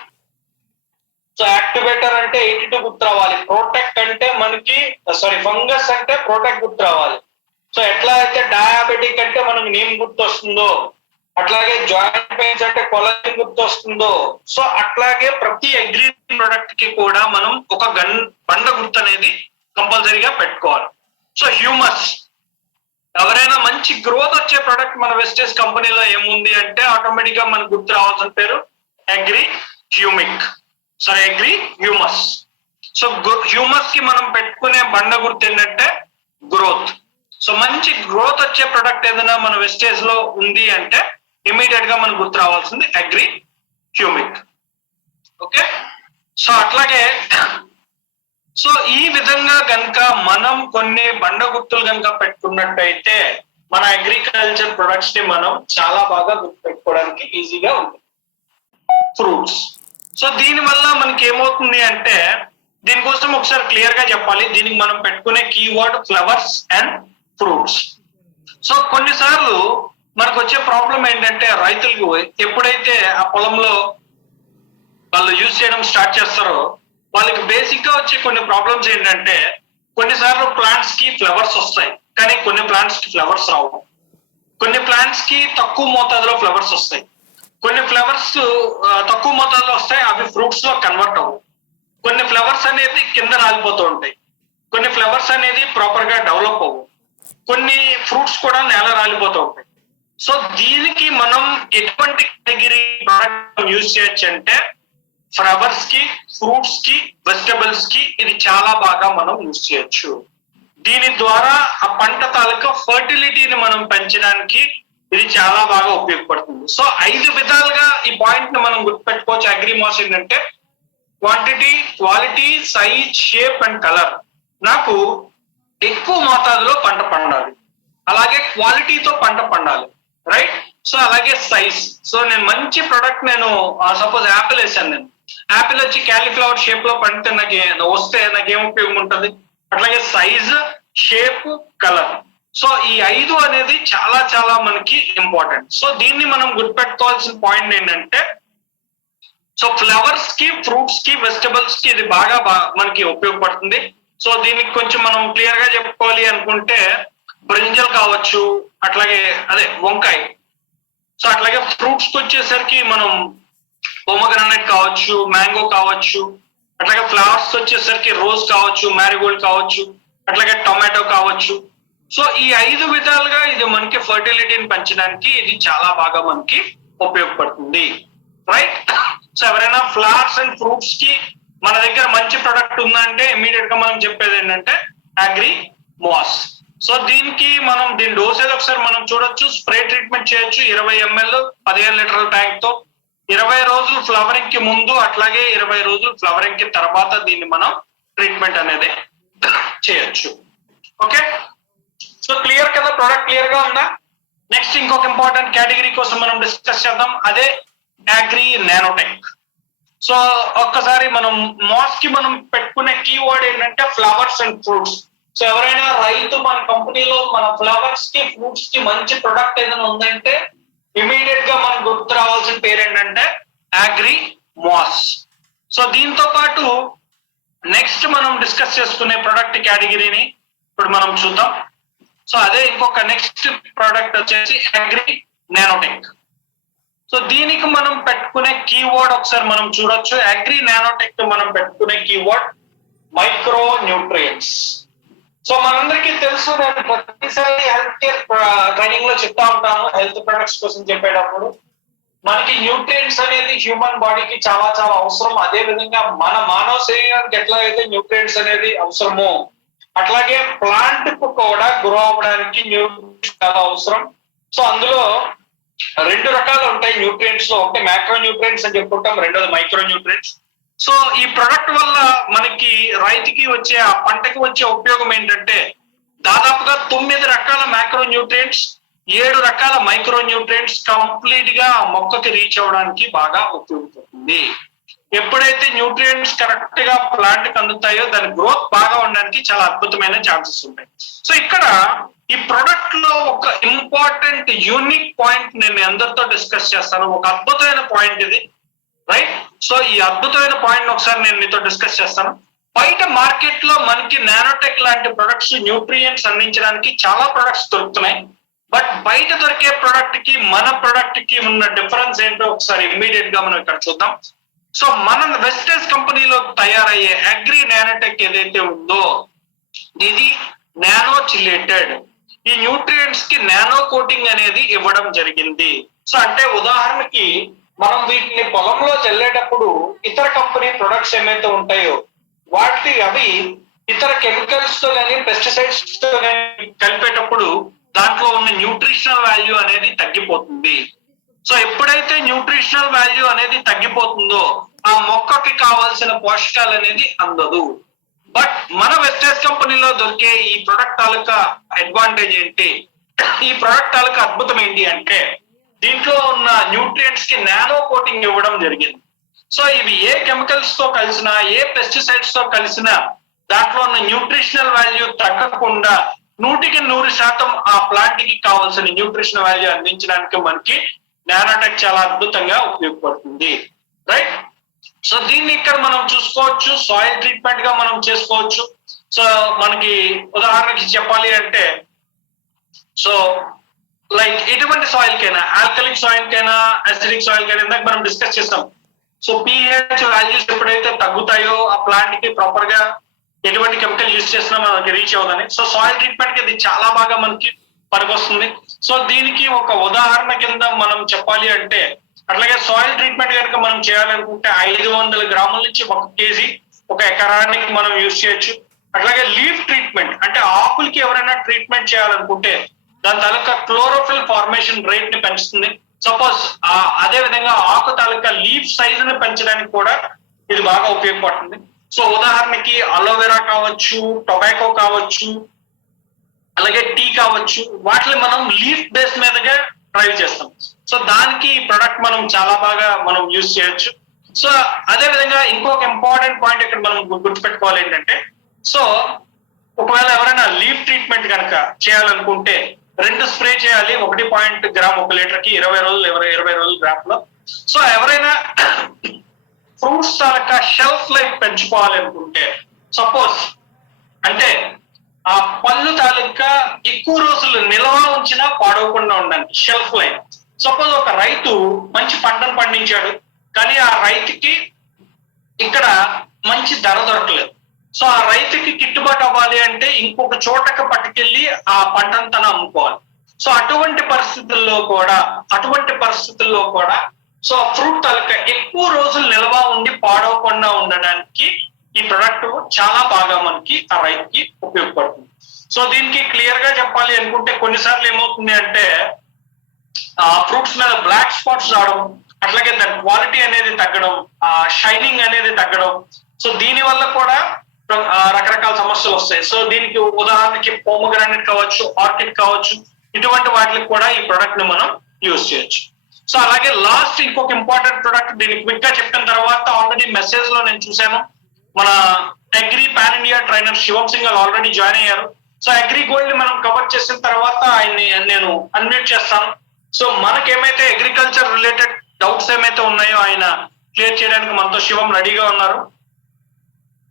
So activator అంటే 82 గుర్తు రావాలి, ప్రొటెక్ట్ అంటే మనకి ఫంగస్ అంటే ప్రొటెక్ట్ గుర్తు రావాలి. సో ఎట్లా అయితే డయాబెటిక్ అంటే మనకి నీమ్ గుర్తు వస్తుందో, అట్లాగే జాయింట్ పెయిన్స్ అంటే కొలాజన్ గుర్తు వస్తుందో, సో అట్లాగే ప్రతి అగ్రి ప్రొడక్ట్ కి కూడా మనం ఒక బండ గుర్తు అనేది కంపల్సరీగా పెట్టుకోవాలి. సో హ్యూమస్, ఎవరైనా మంచి గ్రోత్ వచ్చే ప్రొడక్ట్ మన వెస్టేజ్ కంపెనీలో ఏముంది అంటే ఆటోమేటిక్ గా మనకు గుర్తు రావాల్సిన పేరు అగ్రి హ్యూమిక్, సరే అగ్రి హ్యూమస్. సో హ్యూమస్ కి మనం పెట్టుకునే బండ గుర్తు ఏంటంటే గ్రోత్. సో మంచి గ్రోత్ వచ్చే ప్రొడక్ట్ ఏదైనా మన వెస్టేజ్ లో ఉంది అంటే ఇమీడియట్ గా మనకు గుర్తు రావాల్సింది అగ్రి హ్యూమిక్, ఓకే? సో అట్లాగే సో ఈ విధంగా కనుక మనం కొన్ని బండ గుర్తులు కనుక పెట్టుకున్నట్టయితే మన అగ్రికల్చర్ ప్రొడక్ట్స్ ని మనం చాలా బాగా గుర్తుపెట్టుకోవడానికి ఈజీగా ఉంటుంది. ఫ్రూట్స్, సో దీని వల్ల మనకి ఏమవుతుంది అంటే, దీనికోసం ఒకసారి క్లియర్ గా చెప్పాలి, దీనికి మనం పెట్టుకునే keyword flowers and fruits. So కొన్నిసార్లు మనకు వచ్చే ప్రాబ్లం ఏంటంటే రైతులకు ఎప్పుడైతే ఆ పొలంలో వాళ్ళు యూజ్ చేయడం స్టార్ట్ చేస్తారో వాళ్ళకి బేసిక్ గా వచ్చే కొన్ని ప్రాబ్లమ్స్ ఏంటంటే, కొన్నిసార్లు ప్లాంట్స్ కి ఫ్లవర్స్ వస్తాయి కానీ కొన్ని ప్లాంట్స్ కి ఫ్లవర్స్ రావు, కొన్ని ప్లాంట్స్ కి తక్కువ మోతాదులో ఫ్లవర్స్ వస్తాయి, కొన్ని ఫ్లవర్స్ తక్కువ మోతాదులో వస్తాయి, అవి ఫ్రూట్స్ లో కన్వర్ట్ అవ్వవు, కొన్ని ఫ్లవర్స్ అనేది కింద రాలిపోతూ ఉంటాయి, కొన్ని ఫ్లవర్స్ అనేది ప్రాపర్ గా డెవలప్ అవ్వవు, కొన్ని ఫ్రూట్స్ కూడా నేల రాలిపోతూ ఉంటాయి. సో దీనికి మనం ఎటువంటి కేటగిరీ ప్రోడక్ట్ యూజ్ చేయొచ్చు అంటే ఫ్లవర్స్ కి, ఫ్రూట్స్ కి, వెజిటబుల్స్ కి ఇది చాలా బాగా మనం యూజ్ చేయొచ్చు. దీని ద్వారా ఆ పంట తాలూకా ఫర్టిలిటీని మనం పెంచడానికి ఇది చాలా బాగా ఉపయోగపడుతుంది. సో 5 విధాలుగా ఈ పాయింట్ ని మనం గుర్తుపెట్టుకోవచ్చు. అగ్రిమాస్ ఏంటంటే quantity, quality, size, shape and colour. నాకు ఎక్కువ మోతాదులో పంట పండాలి, అలాగే క్వాలిటీతో పంట పండాలి, రైట్? సో అలాగే సైజ్. సో నేను మంచి ప్రొడక్ట్, నేను సపోజ్ యాపిల్ వేసాను, నేను యాపిల్ వచ్చి క్యాలీఫ్లవర్ షేప్ లో పండితే నాకు వస్తే నాకేం ఉపయోగం ఉంటుంది? అట్లాగే సైజ్, షేప్, కలర్. సో ఈ 5 అనేది చాలా చాలా మనకి ఇంపార్టెంట్. సో దీన్ని మనం గుర్తుపెట్టుకోవాల్సిన పాయింట్ ఏంటంటే, సో ఫ్లవర్స్ కి, ఫ్రూట్స్ కి, వెజిటబుల్స్ కి ఇది బాగా మనకి ఉపయోగపడుతుంది. సో దీనికి కొంచెం మనం క్లియర్ గా చెప్పుకోవాలి అనుకుంటే బ్రింజల్ కావచ్చు, అట్లాగే అదే వంకాయ. సో అట్లాగే ఫ్రూట్స్ కి వచ్చేసరికి మనం పోమోగ్రానైట్ కావచ్చు, మ్యాంగో కావచ్చు, అట్లాగే ఫ్లవర్స్ వచ్చేసరికి రోజ్ కావచ్చు, మ్యారీగోల్డ్ కావచ్చు, అట్లాగే టొమాటో కావచ్చు. సో ఈ 5 విధాలుగా ఇది మనకి ఫర్టిలిటీని పెంచడానికి ఇది చాలా బాగా మనకి ఉపయోగపడుతుంది, రైట్? సో ఎవరైనా ఫ్లవర్స్ అండ్ ఫ్రూట్స్ కి మన దగ్గర మంచి ప్రొడక్ట్ ఉందంటే ఇమీడియట్ గా మనం చెప్పేది ఏంటంటే అగ్రి మాస్. సో దీనికి మనం దీని డోసేజ్ ఒకసారి మనం చూడొచ్చు. స్ప్రే ట్రీట్మెంట్ చేయొచ్చు 20 ml 15 లీటర్ల ట్యాంక్ తో 20 రోజులు ఫ్లవరింగ్ కి ముందు, అట్లాగే 20 రోజులు ఫ్లవరింగ్ కి తర్వాత దీన్ని మనం ట్రీట్మెంట్ అనేది చేయొచ్చు. ఓకే, సో క్లియర్ కదా, ప్రోడక్ట్ క్లియర్ గా ఉందా? నెక్స్ట్ ఇంకొక ఇంపార్టెంట్ కేటగిరీ కోసం మనం డిస్కస్ చేద్దాం, అదే అగ్రి నానోటెక్. సో ఒక్కసారి మనం మాస్ కి మనం పెట్టుకునే కీవర్డ్ ఏంటంటే ఫ్లవర్స్ అండ్ ఫ్రూట్స్. సో ఎవరైనా రైతు మన కంపెనీలో మన ఫ్లవర్స్ కి ఫ్రూట్స్ కి మంచి ప్రొడక్ట్ ఏదైనా ఉందంటే ఇమీడియట్ గా మనకు గుర్తు రావాల్సిన పేరు ఏంటంటే అగ్రి మాస్. సో దీంతో పాటు నెక్స్ట్ మనం డిస్కస్ చేసుకునే ప్రొడక్ట్ కేటగిరీని ఇప్పుడు మనం చూద్దాం. సో అదే ఇంకొక నెక్స్ట్ ప్రోడక్ట్ వచ్చేసి అగ్రి నానోటెక్. సో దీనికి మనం పెట్టుకునే కీవర్డ్ ఒకసారి మనం చూడొచ్చు. అగ్రి నానోటెక్ మనం పెట్టుకునే కీవర్డ్ మైక్రో న్యూట్రియంట్స్. సో మనందరికీ తెలుసు, నేను ప్రతిసారి హెల్త్ కేర్ ట్రైనింగ్ లో చెప్తా ఉంటాను, హెల్త్ ప్రొడక్ట్స్ కోసం చెప్పేటప్పుడు మనకి న్యూట్రియంట్స్ అనేది హ్యూమన్ బాడీకి చాలా చాలా అవసరం. అదే విధంగా మన మానవ శరీరానికి ఎట్లా అయితే న్యూట్రియంట్స్ అనేది అవసరమో అట్లాగే ప్లాంట్ కు కూడా గ్రో అవ్వడానికి న్యూట్రియంట్స్ చాలా అవసరం. సో అందులో 2 రకాలు ఉంటాయి న్యూట్రియంట్స్ లో. ఒకటి మైక్రో న్యూట్రియంట్స్ అని చెప్పుకుంటాం, రెండోది మైక్రో న్యూట్రియంట్స్. సో ఈ ప్రొడక్ట్ వల్ల మనకి రైతుకి వచ్చే ఆ పంటకి వచ్చే ఉపయోగం ఏంటంటే దాదాపుగా 9 రకాల మైక్రో న్యూట్రియంట్స్, 7 రకాల మైక్రో న్యూట్రియంట్స్ కంప్లీట్ గా ఆ మొక్కకి రీచ్ అవ్వడానికి బాగా ఉపయోగపడుతుంది. ఎప్పుడైతే న్యూట్రియంట్స్ కరెక్ట్ గా ప్లాంట్ కి అందుతాయో దాని గ్రోత్ బాగా ఉండడానికి చాలా అద్భుతమైన ఛాన్సెస్ ఉంటాయి. సో ఇక్కడ ఈ ప్రొడక్ట్ లో ఒక ఇంపార్టెంట్ యూనిక్ పాయింట్ నేను అందరితో డిస్కస్ చేస్తాను. ఒక అద్భుతమైన పాయింట్ ఇది, రైట్? సో ఈ అద్భుతమైన పాయింట్ ఒకసారి నేను మీతో డిస్కస్ చేస్తాను. బయట మార్కెట్ లో మనకి నానోటెక్ లాంటి ప్రొడక్ట్స్ న్యూట్రియంట్స్ అందించడానికి చాలా ప్రొడక్ట్స్ దొరుకుతున్నాయి. బట్ బయట దొరికే ప్రొడక్ట్ కి మన ప్రొడక్ట్ కి ఉన్న డిఫరెన్స్ ఏంటో ఒకసారి ఇమ్మీడియట్ గా మనం ఇక్కడ చూద్దాం. సో మన వెస్టేజ్ కంపెనీలో తయారయ్యే అగ్రి నానోటెక్ ఏదైతే ఉందో ఇది నానో చిలేటెడ్. ఈ న్యూట్రియంట్స్ కి నానో కోటింగ్ అనేది ఇవ్వడం జరిగింది. సో అంటే ఉదాహరణకి మనం వీటిని పొలంలో చల్లేటప్పుడు ఇతర కంపెనీ ప్రొడక్ట్స్ ఏమైతే ఉంటాయో అవి ఇతర కెమికల్స్ తో కానీ పెస్టిసైడ్స్ తో కానీ కలిపేటప్పుడు దాంట్లో ఉన్న న్యూట్రిషనల్ వాల్యూ అనేది తగ్గిపోతుంది. సో ఎప్పుడైతే న్యూట్రిషనల్ వాల్యూ అనేది తగ్గిపోతుందో ఆ మొక్కకి కావాల్సిన పోషకాలు అనేది అందదు. బట్ మన వెస్టేజ్ కంపెనీలో దొరికే ఈ ప్రొడక్ట్ తాలూకా అడ్వాంటేజ్ ఏంటి, ఈ ప్రొడక్ట్ తాలూకా అద్భుతం ఏంటి అంటే దీంట్లో ఉన్న న్యూట్రియంట్స్ కి నానో కోటింగ్ ఇవ్వడం జరిగింది. సో ఇవి ఏ కెమికల్స్ తో కలిసినా, ఏ పెస్టిసైడ్స్ తో కలిసినా దాంట్లో ఉన్న న్యూట్రిషనల్ వాల్యూ తగ్గకుండా 100% ఆ ప్లాంట్ కి కావాల్సిన న్యూట్రిషనల్ వాల్యూ అందించడానికి మనకి నానోటెక్ చాలా అద్భుతంగా ఉపయోగపడుతుంది, రైట్? సో దీన్ని ఇక్కడ మనం చూసుకోవచ్చు, సాయిల్ ట్రీట్మెంట్ గా మనం చేసుకోవచ్చు. సో మనకి ఉదాహరణకి చెప్పాలి అంటే సో లైక్ ఎటువంటి సాయిల్ కైనా, ఆల్కలిక్ సాయిల్ కైనా, అసిడిక్ సాయిల్ కైనా, ఇందాక మనం డిస్కస్ చేస్తాం. సో pH వాల్యూస్ ఎప్పుడైతే తగ్గుతాయో ఆ ప్లాంట్ కి ప్రాపర్ గా ఎటువంటి కెమికల్ యూజ్ చేసినా మనకి రీచ్ అవ్వదని. సో సాయిల్ ట్రీట్మెంట్ కి ఇది చాలా బాగా మనకి పనికొస్తుంది. సో దీనికి ఒక ఉదాహరణ కింద మనం చెప్పాలి అంటే అట్లాగే సాయిల్ ట్రీట్మెంట్ కనుక మనం చేయాలనుకుంటే 500 గ్రాముల నుంచి 1 kg ఒక ఎకరానికి మనం యూజ్ చేయొచ్చు. అట్లాగే లీఫ్ ట్రీట్మెంట్ అంటే ఆకులకి ఎవరైనా ట్రీట్మెంట్ చేయాలనుకుంటే దాని తాలూకా క్లోరోఫిల్ ఫార్మేషన్ రేట్ ని పెంచుతుంది. సపోజ్ అదే విధంగా ఆకు తాలూకా లీఫ్ సైజ్ ని పెంచడానికి కూడా ఇది బాగా ఉపయోగపడుతుంది. సో ఉదాహరణకి అలోవెరా కావచ్చు, టొబాకో కావచ్చు, అలాగే టీ కావచ్చు, వాటిని మనం లీఫ్ బేస్ మీదగా ట్రై చేస్తాం. సో దానికి ఈ ప్రొడక్ట్ మనం చాలా బాగా మనం యూజ్ చేయొచ్చు. సో అదే విధంగా ఇంకొక ఇంపార్టెంట్ పాయింట్ ఇక్కడ మనం గుర్తుపెట్టుకోవాలి ఏంటంటే సో ఒకవేళ ఎవరైనా లీఫ్ ట్రీట్మెంట్ కనుక చేయాలనుకుంటే 2 స్ప్రే చేయాలి. 1 గ్రామ్ 1 లీటర్ కి 20 రోజులు గ్రామ్ లో. సో ఎవరైనా ఫ్రూట్స్ తాలూకా షెల్ఫ్ లైఫ్ పెంచుకోవాలి అనుకుంటే సపోజ్ అంటే ఆ పళ్ళు తాలూకా ఎక్కువ రోజులు నిల్వ ఉంచినా పాడవకుండా ఉండడానికి షెల్ఫ్ లైఫ్. సపోజ్ ఒక రైతు మంచి పంటను పండించాడు, కానీ ఆ రైతుకి ఇక్కడ మంచి ధర దొరకలేదు. సో ఆ రైతుకి గిట్టుబాటు అవ్వాలి అంటే ఇంకొక చోటకి పట్టుకెళ్ళి ఆ పంటను తను అమ్ముకోవాలి. సో అటువంటి పరిస్థితుల్లో కూడా సో ఫ్రూట్ తాలూకా ఎక్కువ రోజులు నిల్వ ఉండి పాడవకుండా ఉండడానికి ఈ ప్రొడక్ట్ చాలా బాగా మనకి ఆ రైతుకి ఉపయోగపడుతుంది. సో దీనికి క్లియర్ గా చెప్పాలి అనుకుంటే కొన్నిసార్లు ఏమవుతుంది అంటే ఫ్రూట్స్ మీద బ్లాక్ స్పాట్స్ రావడం, అట్లాగే దాని క్వాలిటీ అనేది తగ్గడం, షైనింగ్ అనేది తగ్గడం. సో దీని వల్ల కూడా రకరకాల సమస్యలు వస్తాయి. సో దీనికి ఉదాహరణకి పోమోగ్రానైట్ కావచ్చు, ఆర్కిడ్ కావచ్చు, ఇటువంటి వాటికి కూడా ఈ ప్రొడక్ట్ ని మనం యూజ్ చేయొచ్చు. సో అలాగే లాస్ట్ ఇంకొక ఇంపార్టెంట్ ప్రొడక్ట్, దీన్ని క్విక్ గా చెప్పిన తర్వాత ఆల్రెడీ మెసేజ్ లో నేను చూశాను, మన అగ్రి పాన్ ఇండియా ట్రైనర్ శివం సింగల్ ఆల్రెడీ జాయిన్ అయ్యారు. సో అగ్రి గోల్డ్ ని మనం కవర్ చేసిన తర్వాత ఆయన్ని నేను అన్మ్యూట్ చేస్తాను. సో మనకేమైతే అగ్రికల్చర్ రిలేటెడ్ డౌట్స్ ఏమైతే ఉన్నాయో ఆయన క్లియర్ చేయడానికి మనతో శివం రెడీగా ఉన్నారు.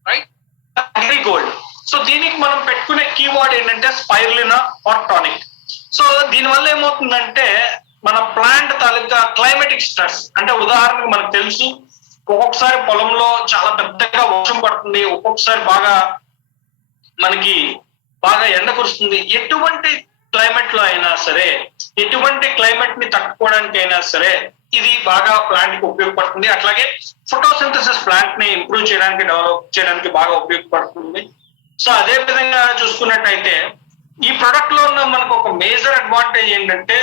Right, agri gold. సో దీనికి మనం పెట్టుకునే కీవర్డ్ ఏంటంటే స్పైరులినా ఆర్ టానిక్. సో దీనివల్ల ఏమవుతుందంటే మన ప్లాంట్ తాలూకా క్లైమేటిక్ స్ట్రెస్, అంటే ఉదాహరణకు మనకు తెలుసు ఒక్కొక్కసారి పొలంలో చాలా పెద్దగా వర్షం పడుతుంది, ఒక్కొక్కసారి మనకి బాగా ఎండ కురుస్తుంది. ఎటువంటి క్లైమేట్ లో అయినా సరే, ఎటువంటి క్లైమేట్ ని తట్టుకోవడానికి అయినా సరే ఇది బాగా ప్లాంట్ కి ఉపయోగపడుతుంది. అట్లాగే ఫోటోసింథసిస్ ప్లాంట్ ని ఇంప్రూవ్ చేయడానికి, డెవలప్ చేయడానికి బాగా ఉపయోగపడుతుంది. సో అదే విధంగా చూసుకున్నట్టయితే ఈ ప్రొడక్ట్ లో ఉన్న మనకు ఒక మేజర్ అడ్వాంటేజ్ ఏంటంటే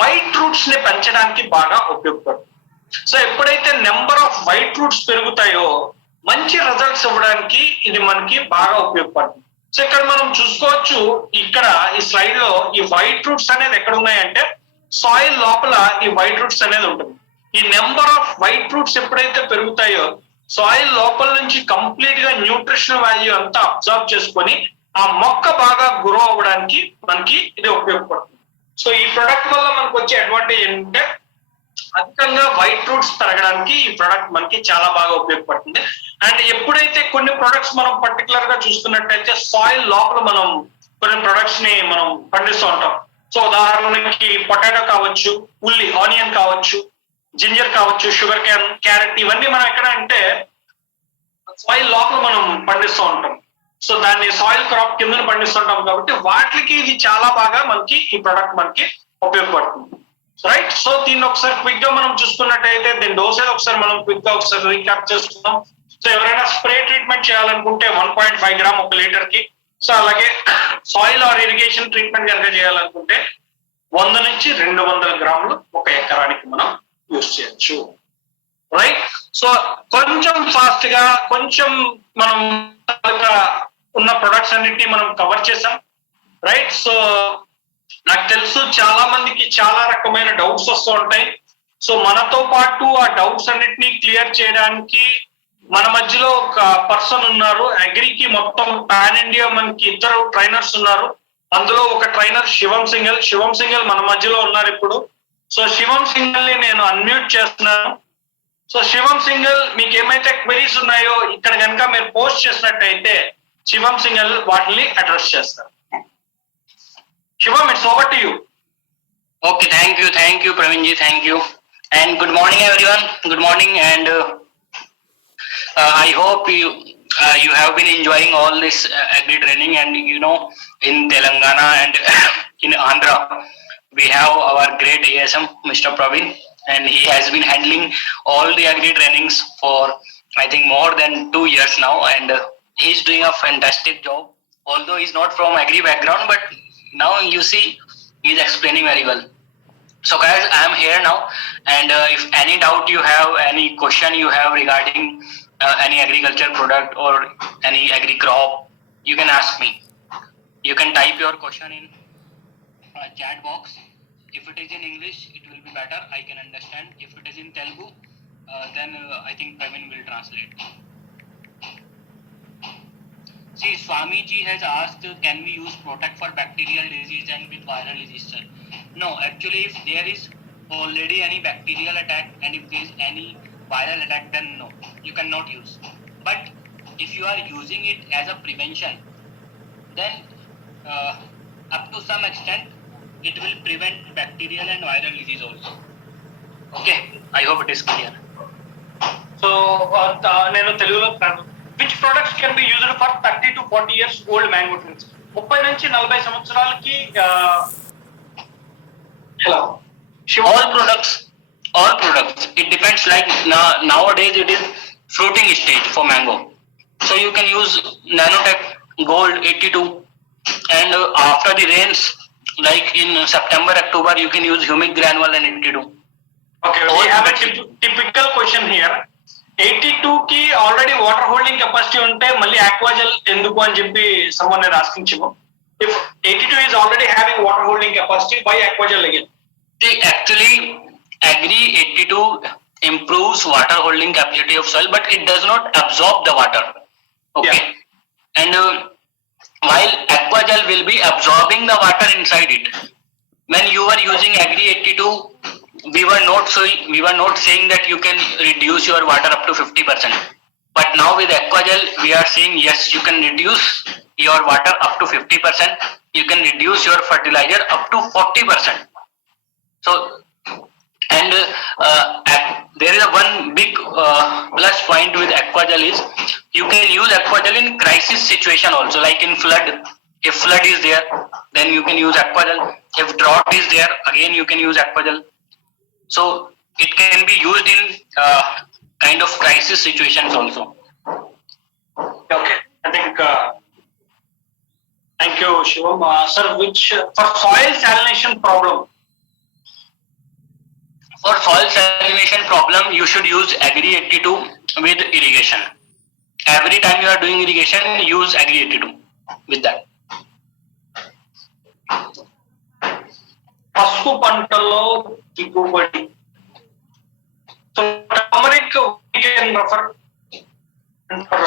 వైట్ రూట్స్ ని పెంచడానికి బాగా ఉపయోగపడుతుంది. సో ఎప్పుడైతే నెంబర్ ఆఫ్ వైట్ రూట్స్ పెరుగుతాయో మంచి రిజల్ట్స్ ఇవ్వడానికి ఇది మనకి బాగా ఉపయోగపడుతుంది. సో ఇక్కడ మనం చూసుకోవచ్చు, ఇక్కడ ఈ స్లైడ్ లో ఈ వైట్ రూట్స్ అనేది ఎక్కడ ఉన్నాయంటే సాయిల్ లోపల ఈ వైట్ రూట్స్ అనేది ఉంటుంది. ఈ నెంబర్ ఆఫ్ వైట్ రూట్స్ ఎప్పుడైతే పెరుగుతాయో సాయిల్ లోపల నుంచి కంప్లీట్ గా న్యూట్రిషన్ వాల్యూ అంతా అబ్జర్వ్ చేసుకొని ఆ మొక్క బాగా గ్రో అవ్వడానికి మనకి ఇది ఉపయోగపడుతుంది. సో ఈ ప్రొడక్ట్ వల్ల మనకు వచ్చే అడ్వాంటేజ్ ఏంటంటే అధికంగా వైట్ రూట్స్ పెరగడానికి ఈ ప్రొడక్ట్ మనకి చాలా బాగా ఉపయోగపడుతుంది. అండ్ ఎప్పుడైతే కొన్ని ప్రొడక్ట్స్ మనం పర్టికులర్ గా చూసుకున్నట్టయితే సాయిల్ లోపల మనం కొన్ని ప్రొడక్ట్స్ ని మనం పండిస్తూ ఉంటాం. సో ఉదాహరణకి పొటాటో కావచ్చు, ఉల్లి ఆనియన్ కావచ్చు, జింజర్ కావచ్చు, షుగర్ క్యాన్, క్యారెట్, ఇవన్నీ మనం ఎక్కడ అంటే సాయిల్ లోపల మనం పండిస్తూ ఉంటాం. సో దాన్ని సాయిల్ క్రాప్ కింద పండిస్తుంటాం కాబట్టి వాటికి ఇది చాలా బాగా మనకి ఈ ప్రొడక్ట్ మనకి ఉపయోగపడుతుంది. రైట్, సో దీన్ని ఒకసారి క్విక్ గా మనం చూసుకున్నట్టయితే దీని డోసేజ్ ఒకసారి మనం క్విక్ గా ఒకసారి రీక్యాప్ చేసుకుందాం. సో ఎవరైనా స్ప్రే ట్రీట్మెంట్ చేయాలనుకుంటే 1.5 గ్రామ్ 1 లీటర్ కి. సో అలాగే సాయిల్ ఆర్ ఇరిగేషన్ ట్రీట్మెంట్ కనుక చేయాలనుకుంటే 100 నుంచి 200 గ్రాములు 1 ఎకరానికి మనం యూజ్ చేయొచ్చు. రైట్, సో కొంచెం ఫాస్ట్ గా కొంచెం మనం ఉన్న ప్రొడక్ట్స్ అన్నిటిని మనం కవర్ చేసాం. రైట్, సో నాకు తెలుసు చాలా మందికి చాలా రకమైన డౌట్స్ వస్తూ ఉంటాయి. సో మనతో పాటు ఆ డౌట్స్ అన్నిటినీ క్లియర్ చేయడానికి మన మధ్యలో ఒక పర్సన్ ఉన్నారు. అగ్రికి మొత్తం పాన్ ఇండియా మనకి 2 ట్రైనర్స్ ఉన్నారు. అందులో ఒక ట్రైనర్ శివం సింగల్ మన మధ్యలో ఉన్నారు ఇప్పుడు. సో శివం సింగల్ ని నేను అన్మ్యూట్ చేస్తున్నాను. సో శివం సింగల్ మీకు ఏమైతే క్వెరీస్ ఉన్నాయో ఇక్కడ కనుక మీరు పోస్ట్ చేసినట్టయితే శివం సింగల్ వాటిని అడ్రస్ చేస్తారు. Shivam, it's over to you. Okay, thank you, Praveenji, thank you. And good morning, everyone. Good morning, and I hope you have been enjoying all this agri training. And in Telangana and in Andhra, we have our great ASM, Mr. Praveen, and he has been handling all the agri trainings for I think more than 2 years now, and he's doing a fantastic job. Although he's not from agri background, but now you see he's explaining very well. So guys, I am here now, and if any doubt you have, any question you have regarding any agriculture product or any agri crop, you can ask me. You can type your question in chat box. If it is in English, it will be better, I can understand. If it is in Telugu, then I think Praveen will translate. See, Swamiji has asked, can we use product for bacterial disease and with viral disease, sir? No, actually, if there is already any bacterial attack and if there is any viral attack, then no, you cannot use. But if you are using it as a prevention, then up to some extent, it will prevent bacterial and viral disease also. Okay, I hope it is clear. So, నేను తెలుగులో which products can be used for 30 to 40 years old mango trees? 30 నుంచి 40 సంవత్సరాలకి hello. All products. It depends. Like nowadays, it is fruiting stage for mango. So you can use Nanotech Gold 82 And after the rains, like in September, October, you can use humic granule and 82. Okay, we have a typical question here. 82 కి ఆల్రెడీ వాటర్ హోల్డింగ్ కెపాసిటీ ఉంటే మళ్ళీ ఆక్వాజెల్ ఎందుకు అని చెప్పి someone is asking Chivo. If 82 is already having water holding capacity, why aquagel again? See, actually, Agri 82 improves water holding capacity of soil, but it does not absorb the water. Okay. Yeah. And while Aquagel will be absorbing the water inside it. When you were using Agri 82, we were not saying that you can reduce your water up to 50%. But now with Aquagel, we are saying yes, you can reduce your water up to 50%. You can reduce your fertilizer up to 40%. So, and there is a one big plus point with Aquagel is you can use Aquagel in crisis situation also, like in flood. If flood is there, then you can use Aquagel. If drought is there, again you can use Aquagel. So it can be used in kind of crisis situations also. Okay, I think. Thank you, Shivam. Sir, which for soil salination problem? For soil salination problem, you should use Agri 82 with irrigation. Every time you are doing irrigation, use Agri 82 with that. పసుపు పంటల్లో దిగుబడి. So turmeric we can refer.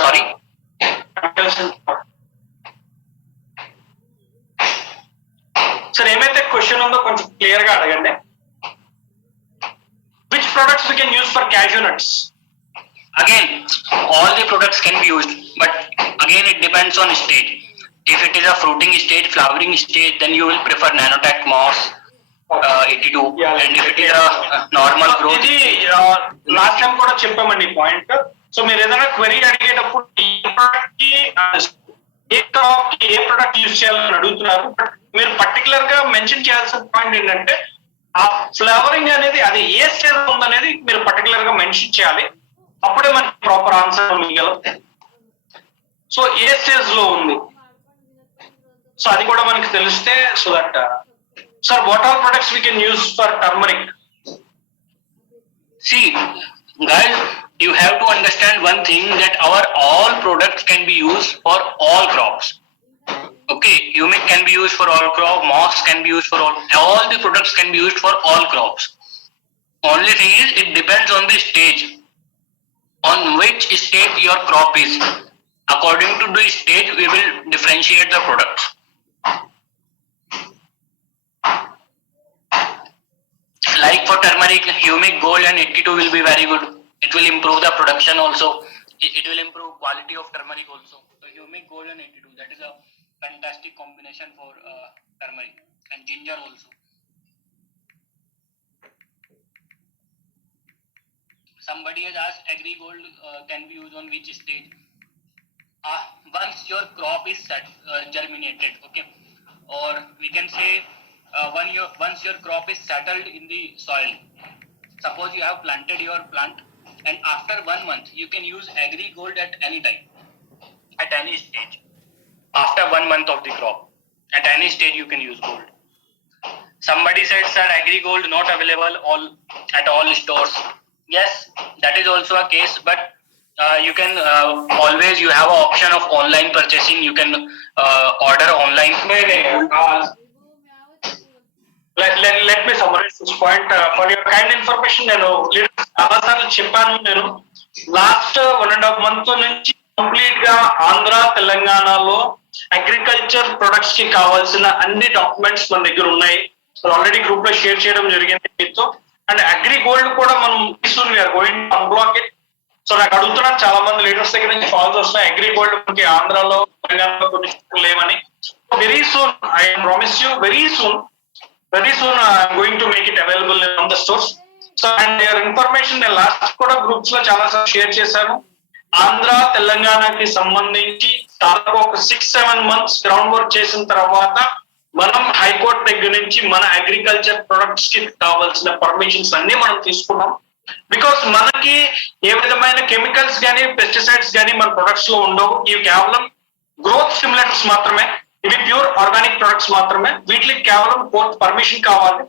Sorry. Sir, ఏమైతే క్వశ్చన్ ఉందో కొంచెం క్లియర్ గా అడగండి. Which products we can use for cashew nuts? Again, all the products can be used, but again it depends on stage. If it is a fruiting stage, flowering stage, then you will prefer Nanotech Moss 82. Yeah, and if it is a normal growth, ఇది లాస్ట్ టైం కూడా చెప్పామండి పాయింట్. సో మీరు ఏదైనా క్వెరీ అడిగేటప్పుడు ఏ ప్రొడక్ట్ కి ఏ క్రాప్ కి ఏ ప్రొడక్ట్ యూజ్ చేయాలని అడుగుతున్నారు. బట్ మీరు పర్టికులర్ గా మెన్షన్ చేయాల్సిన పాయింట్ ఏంటంటే ఆ ఫ్లవరింగ్ అనేది అది ఏ స్టేజ్ లో ఉందనేది మీరు పర్టికులర్ గా మెన్షన్ చేయాలి. అప్పుడే మనకి ప్రాపర్ ఆన్సర్ మిగలం. సో ఏ స్టేజ్ లో ఉంది, సో అది కూడా మనకి తెలిస్తే, so that sir, what all products we can use for turmeric? see, guys, you have to understand one thing, that our all products can be used for all crops. Okay, humic can be used for all crop, moss can be used for all the products can be used for all crops. Only thing is, it depends on the stage, on which stage your crop is. According to the stage, we will differentiate the products. Like for turmeric, humic gold and 82 will be very good. It will improve the production also. It will improve quality of turmeric also. So humic gold and 82, that is a fantastic combination for turmeric and ginger also. Somebody has asked Agri Gold can be used on which stage? Once your crop is germinated, okay, or we can say once your crop is settled in the soil. Suppose you have planted your plant, and after 1 month you can use Agri Gold at any time, at any stage. After 1 month of the crop, at any stage you can use gold. Somebody said, sir, Agri Gold not available at all stores. Yes, that is also a case, but you can always, you have an option of online purchasing. You can order online. Let me summarize this point. For your kind information, నేను చాలా సార్లు చెప్పాను. నేను లాస్ట్ 1.5 month నుంచి కంప్లీట్ గా ఆంధ్ర తెలంగాణలో అగ్రికల్చర్ ప్రొడక్ట్స్ కి కావాల్సిన అన్ని డాక్యుమెంట్స్ మన దగ్గర ఉన్నాయి. ఆల్రెడీ గ్రూప్ లో షేర్ చేయడం జరిగింది మీతో. అండ్ అగ్రి గోల్డ్ కూడా మనం గోయింగ్ అన్బ్లాక్ ఇట్. సో నాకు అడుగుతున్నారు చాలా మంది లీడర్స్ దగ్గర నుంచి కాల్స్ వస్తున్నాయి, అగ్రి గోల్డ్ మనకి ఆంధ్రాలో తెలంగాణలో కొన్ని లేవని. Very soon, I promise you, very soon I'm going to make it available on the stores. So and your information నేను లాస్ట్ కూడా గ్రూప్స్ లో చాలా సార్లు షేర్ చేశాను. ఆంధ్ర తెలంగాణకి సంబంధించి దాదాపు ఒక 6-7 months గ్రౌండ్ వర్క్ చేసిన తర్వాత మనం హైకోర్టు దగ్గర నుంచి మన అగ్రికల్చర్ ప్రొడక్ట్స్ కి కావాల్సిన పర్మిషన్స్ అన్ని మనం తీసుకున్నాం. బికాస్ మనకి ఏ విధమైన కెమికల్స్ కానీ పెస్టిసైడ్స్ కానీ మన ప్రొడక్ట్స్ లో ఉండవు. ఇవి కేవలం గ్రోత్ స్టిమ్యులేటర్స్ మాత్రమే. ఇవి ప్యూర్ ఆర్గానిక్ ప్రొడక్ట్స్ మాత్రమే, వీటికి కేవలం కోర్ట్ పర్మిషన్ కావాలి.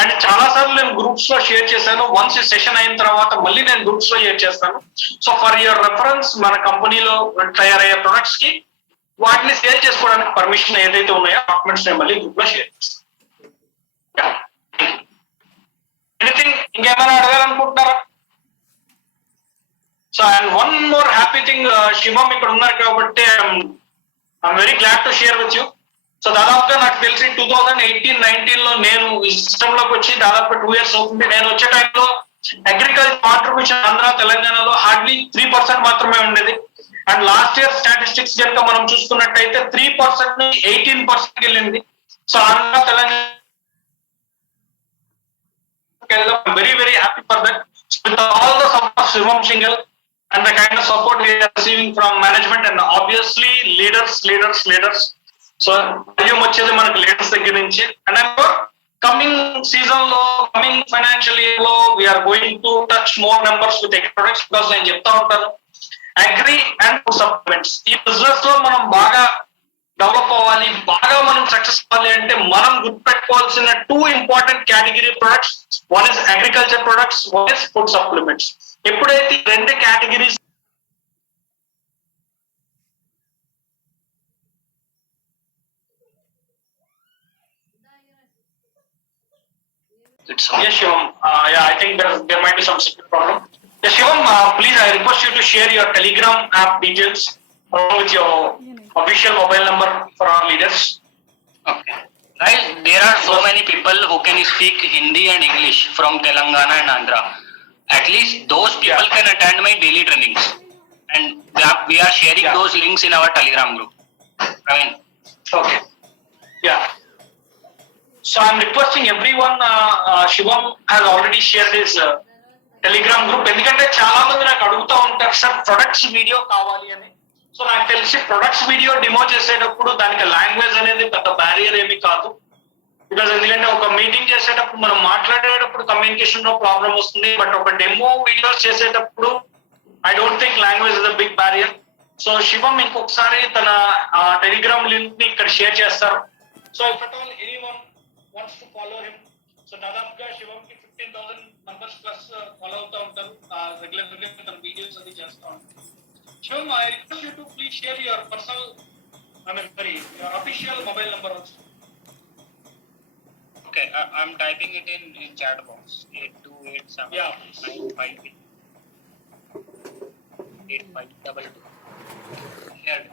అండ్ చాలా సార్లు నేను గ్రూప్స్ లో షేర్ చేశాను, వన్స్ ఈ సెషన్ అయిన తర్వాత మళ్ళీ నేను గ్రూప్స్ లో షేర్ చేస్తాను. సో ఫర్ యువర్ రెఫరెన్స్ మన కంపెనీలో తయారయ్యే ప్రొడక్ట్స్ కి వాటిని సేల్ చేసుకోవడానికి పర్మిషన్ ఏదైతే ఉన్నాయో డాక్యుమెంట్స్ నేను మళ్ళీ గ్రూప్ లో షేర్ చేస్తాను. ఎనీథింగ్ ఇంకేమైనా అడగాలనుకుంటున్నారా? So and one more happy thing, Shivam ఇక్కడ ఉన్నారు కాబట్టి I'm very glad to share with you. So దాదాపుగా నాకు తెలిసి 2018-19 లో నేను ఈ సిస్టమ్ లోకి వచ్చి దాదాపు 2 years అవుతుంది. నేను వచ్చే టైంలో అగ్రికల్చర్ కాంట్రిబ్యూషన్ ఆంధ్ర తెలంగాణలో హార్డ్లీ 3% మాత్రమే ఉండేది. అండ్ లాస్ట్ ఇయర్ స్టాటిస్టిక్స్ కనుక మనం చూసుకున్నట్టయితే 3% నుంచి 18% వెళ్ళింది. So Andhra Telangana very very happy for that. With all the support of Shivam Singhal and the kind of support we are receiving from management and obviously leaders. So volume వచ్చేది మనకు లీడర్స్ దగ్గర నుంచి. And I know coming season లో, coming financial year లో we are going to touch more numbers with agri products, because నేను చెప్తా ఉంటాను అగ్రి అండ్ ఫుడ్ సప్లిమెంట్స్ ఈ బిజినెస్ లో మనం బాగా డెవలప్ అవ్వాలి, బాగా మనం సక్సెస్ అవ్వాలి అంటే మనం గుర్తుపెట్టుకోవాల్సిన 2 important category products, one is agriculture products, one is food supplements. ఎప్పుడైతే 2 categories Yes, Shivam. Yeah, I think there might be some secret problem. Yes, Shivam, please, I request you to share your Telegram app details along with your official mobile number for our leaders. Okay. Right, there are so many people who can speak Hindi and English from Telangana and Andhra. At least those people can attend my daily trainings, and we are sharing those links in our Telegram group. Praveen. Okay. Yeah. So I'm requesting everyone. Shivam has already shared his Telegram group. ఎందుకంటే చాలా మంది నాకు అడుగుతూ ఉంటారు, సార్ ప్రొడక్ట్స్ వీడియో కావాలి అని. సో నాకు తెలిసి ప్రొడక్ట్స్ వీడియో డిమో చేసేటప్పుడు దానికి లాంగ్వేజ్ అనేది పెద్ద బ్యారియర్ ఏమీ కాదు. బికాస్ ఎందుకంటే ఒక మీటింగ్ చేసేటప్పుడు మనం మాట్లాడేటప్పుడు కమ్యూనికేషన్ లో ప్రాబ్లం వస్తుంది, బట్ ఒక డెమో వీడియోస్ చేసేటప్పుడు I don't think language is a big barrier. So Shivam ఇంకొకసారి తన టెలిగ్రామ్ లింక్ ని ఇక్కడ షేర్ చేస్తారు. So if at all anyone wants to follow him, so దాదాపుగా శివం కి 15,000 మెంబర్స్ ప్లస్ ఫాలో అవుతా ఉంటారు, రెగ్యులర్ గా తన వీడియోస్ అది చేస్తా ఉంటారు. శివం, I request you to please share your personal, your official mobile number also. Okay, I'm typing it in chat box. 8287 Yeah. 953 8522. Here.